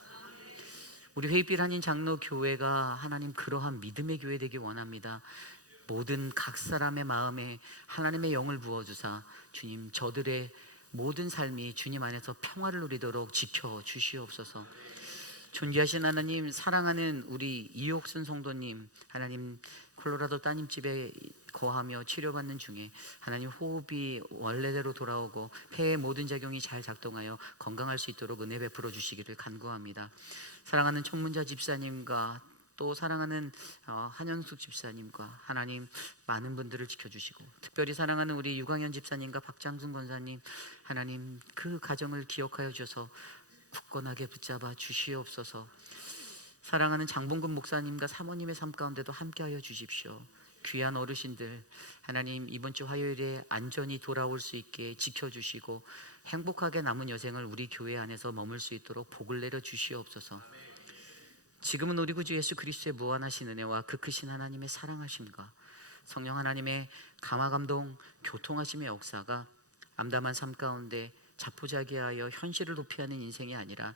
우리 회입빌 한인 장로교회가 하나님 그러한 믿음의 교회 되기 원합니다. 모든 각 사람의 마음에 하나님의 영을 부어주사 주님 저들의 모든 삶이 주님 안에서 평화를 누리도록 지켜주시옵소서. 존귀하신 하나님 사랑하는 우리 이옥순 성도님 하나님 콜로라도 따님집에 거하며 치료받는 중에 하나님 호흡이 원래대로 돌아오고 폐의 모든 작용이 잘 작동하여 건강할 수 있도록 은혜 베풀어 주시기를 간구합니다. 사랑하는 총문자 집사님과 또 사랑하는 한현숙 집사님과 하나님 많은 분들을 지켜주시고 특별히 사랑하는 우리 유광현 집사님과 박장순 권사님 하나님 그 가정을 기억하여 주셔서 굳건하게 붙잡아 주시옵소서. 사랑하는 장봉근 목사님과 사모님의 삶 가운데도 함께하여 주십시오. 귀한 어르신들 하나님 이번 주 화요일에 안전히 돌아올 수 있게 지켜주시고 행복하게 남은 여생을 우리 교회 안에서 머물 수 있도록 복을 내려 주시옵소서. 지금은 우리 구주 예수 그리스도의 무한하신 은혜와 그 크신 하나님의 사랑하심과 성령 하나님의 감화감동 교통하심의 역사가 암담한 삶 가운데 자포자기하여 현실을 도피하는 인생이 아니라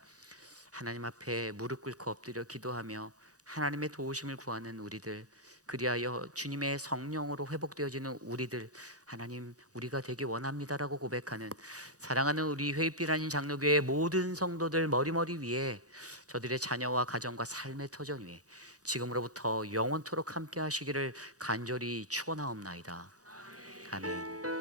하나님 앞에 무릎 꿇고 엎드려 기도하며 하나님의 도우심을 구하는 우리들 그리하여 주님의 성령으로 회복되어지는 우리들 하나님 우리가 되기 원합니다라고 고백하는 사랑하는 우리 회입빌 한인 장로교회의 모든 성도들 머리머리 위에 저들의 자녀와 가정과 삶의 터전 위에 지금으로부터 영원토록 함께 하시기를 간절히 축원하옵나이다. 아멘.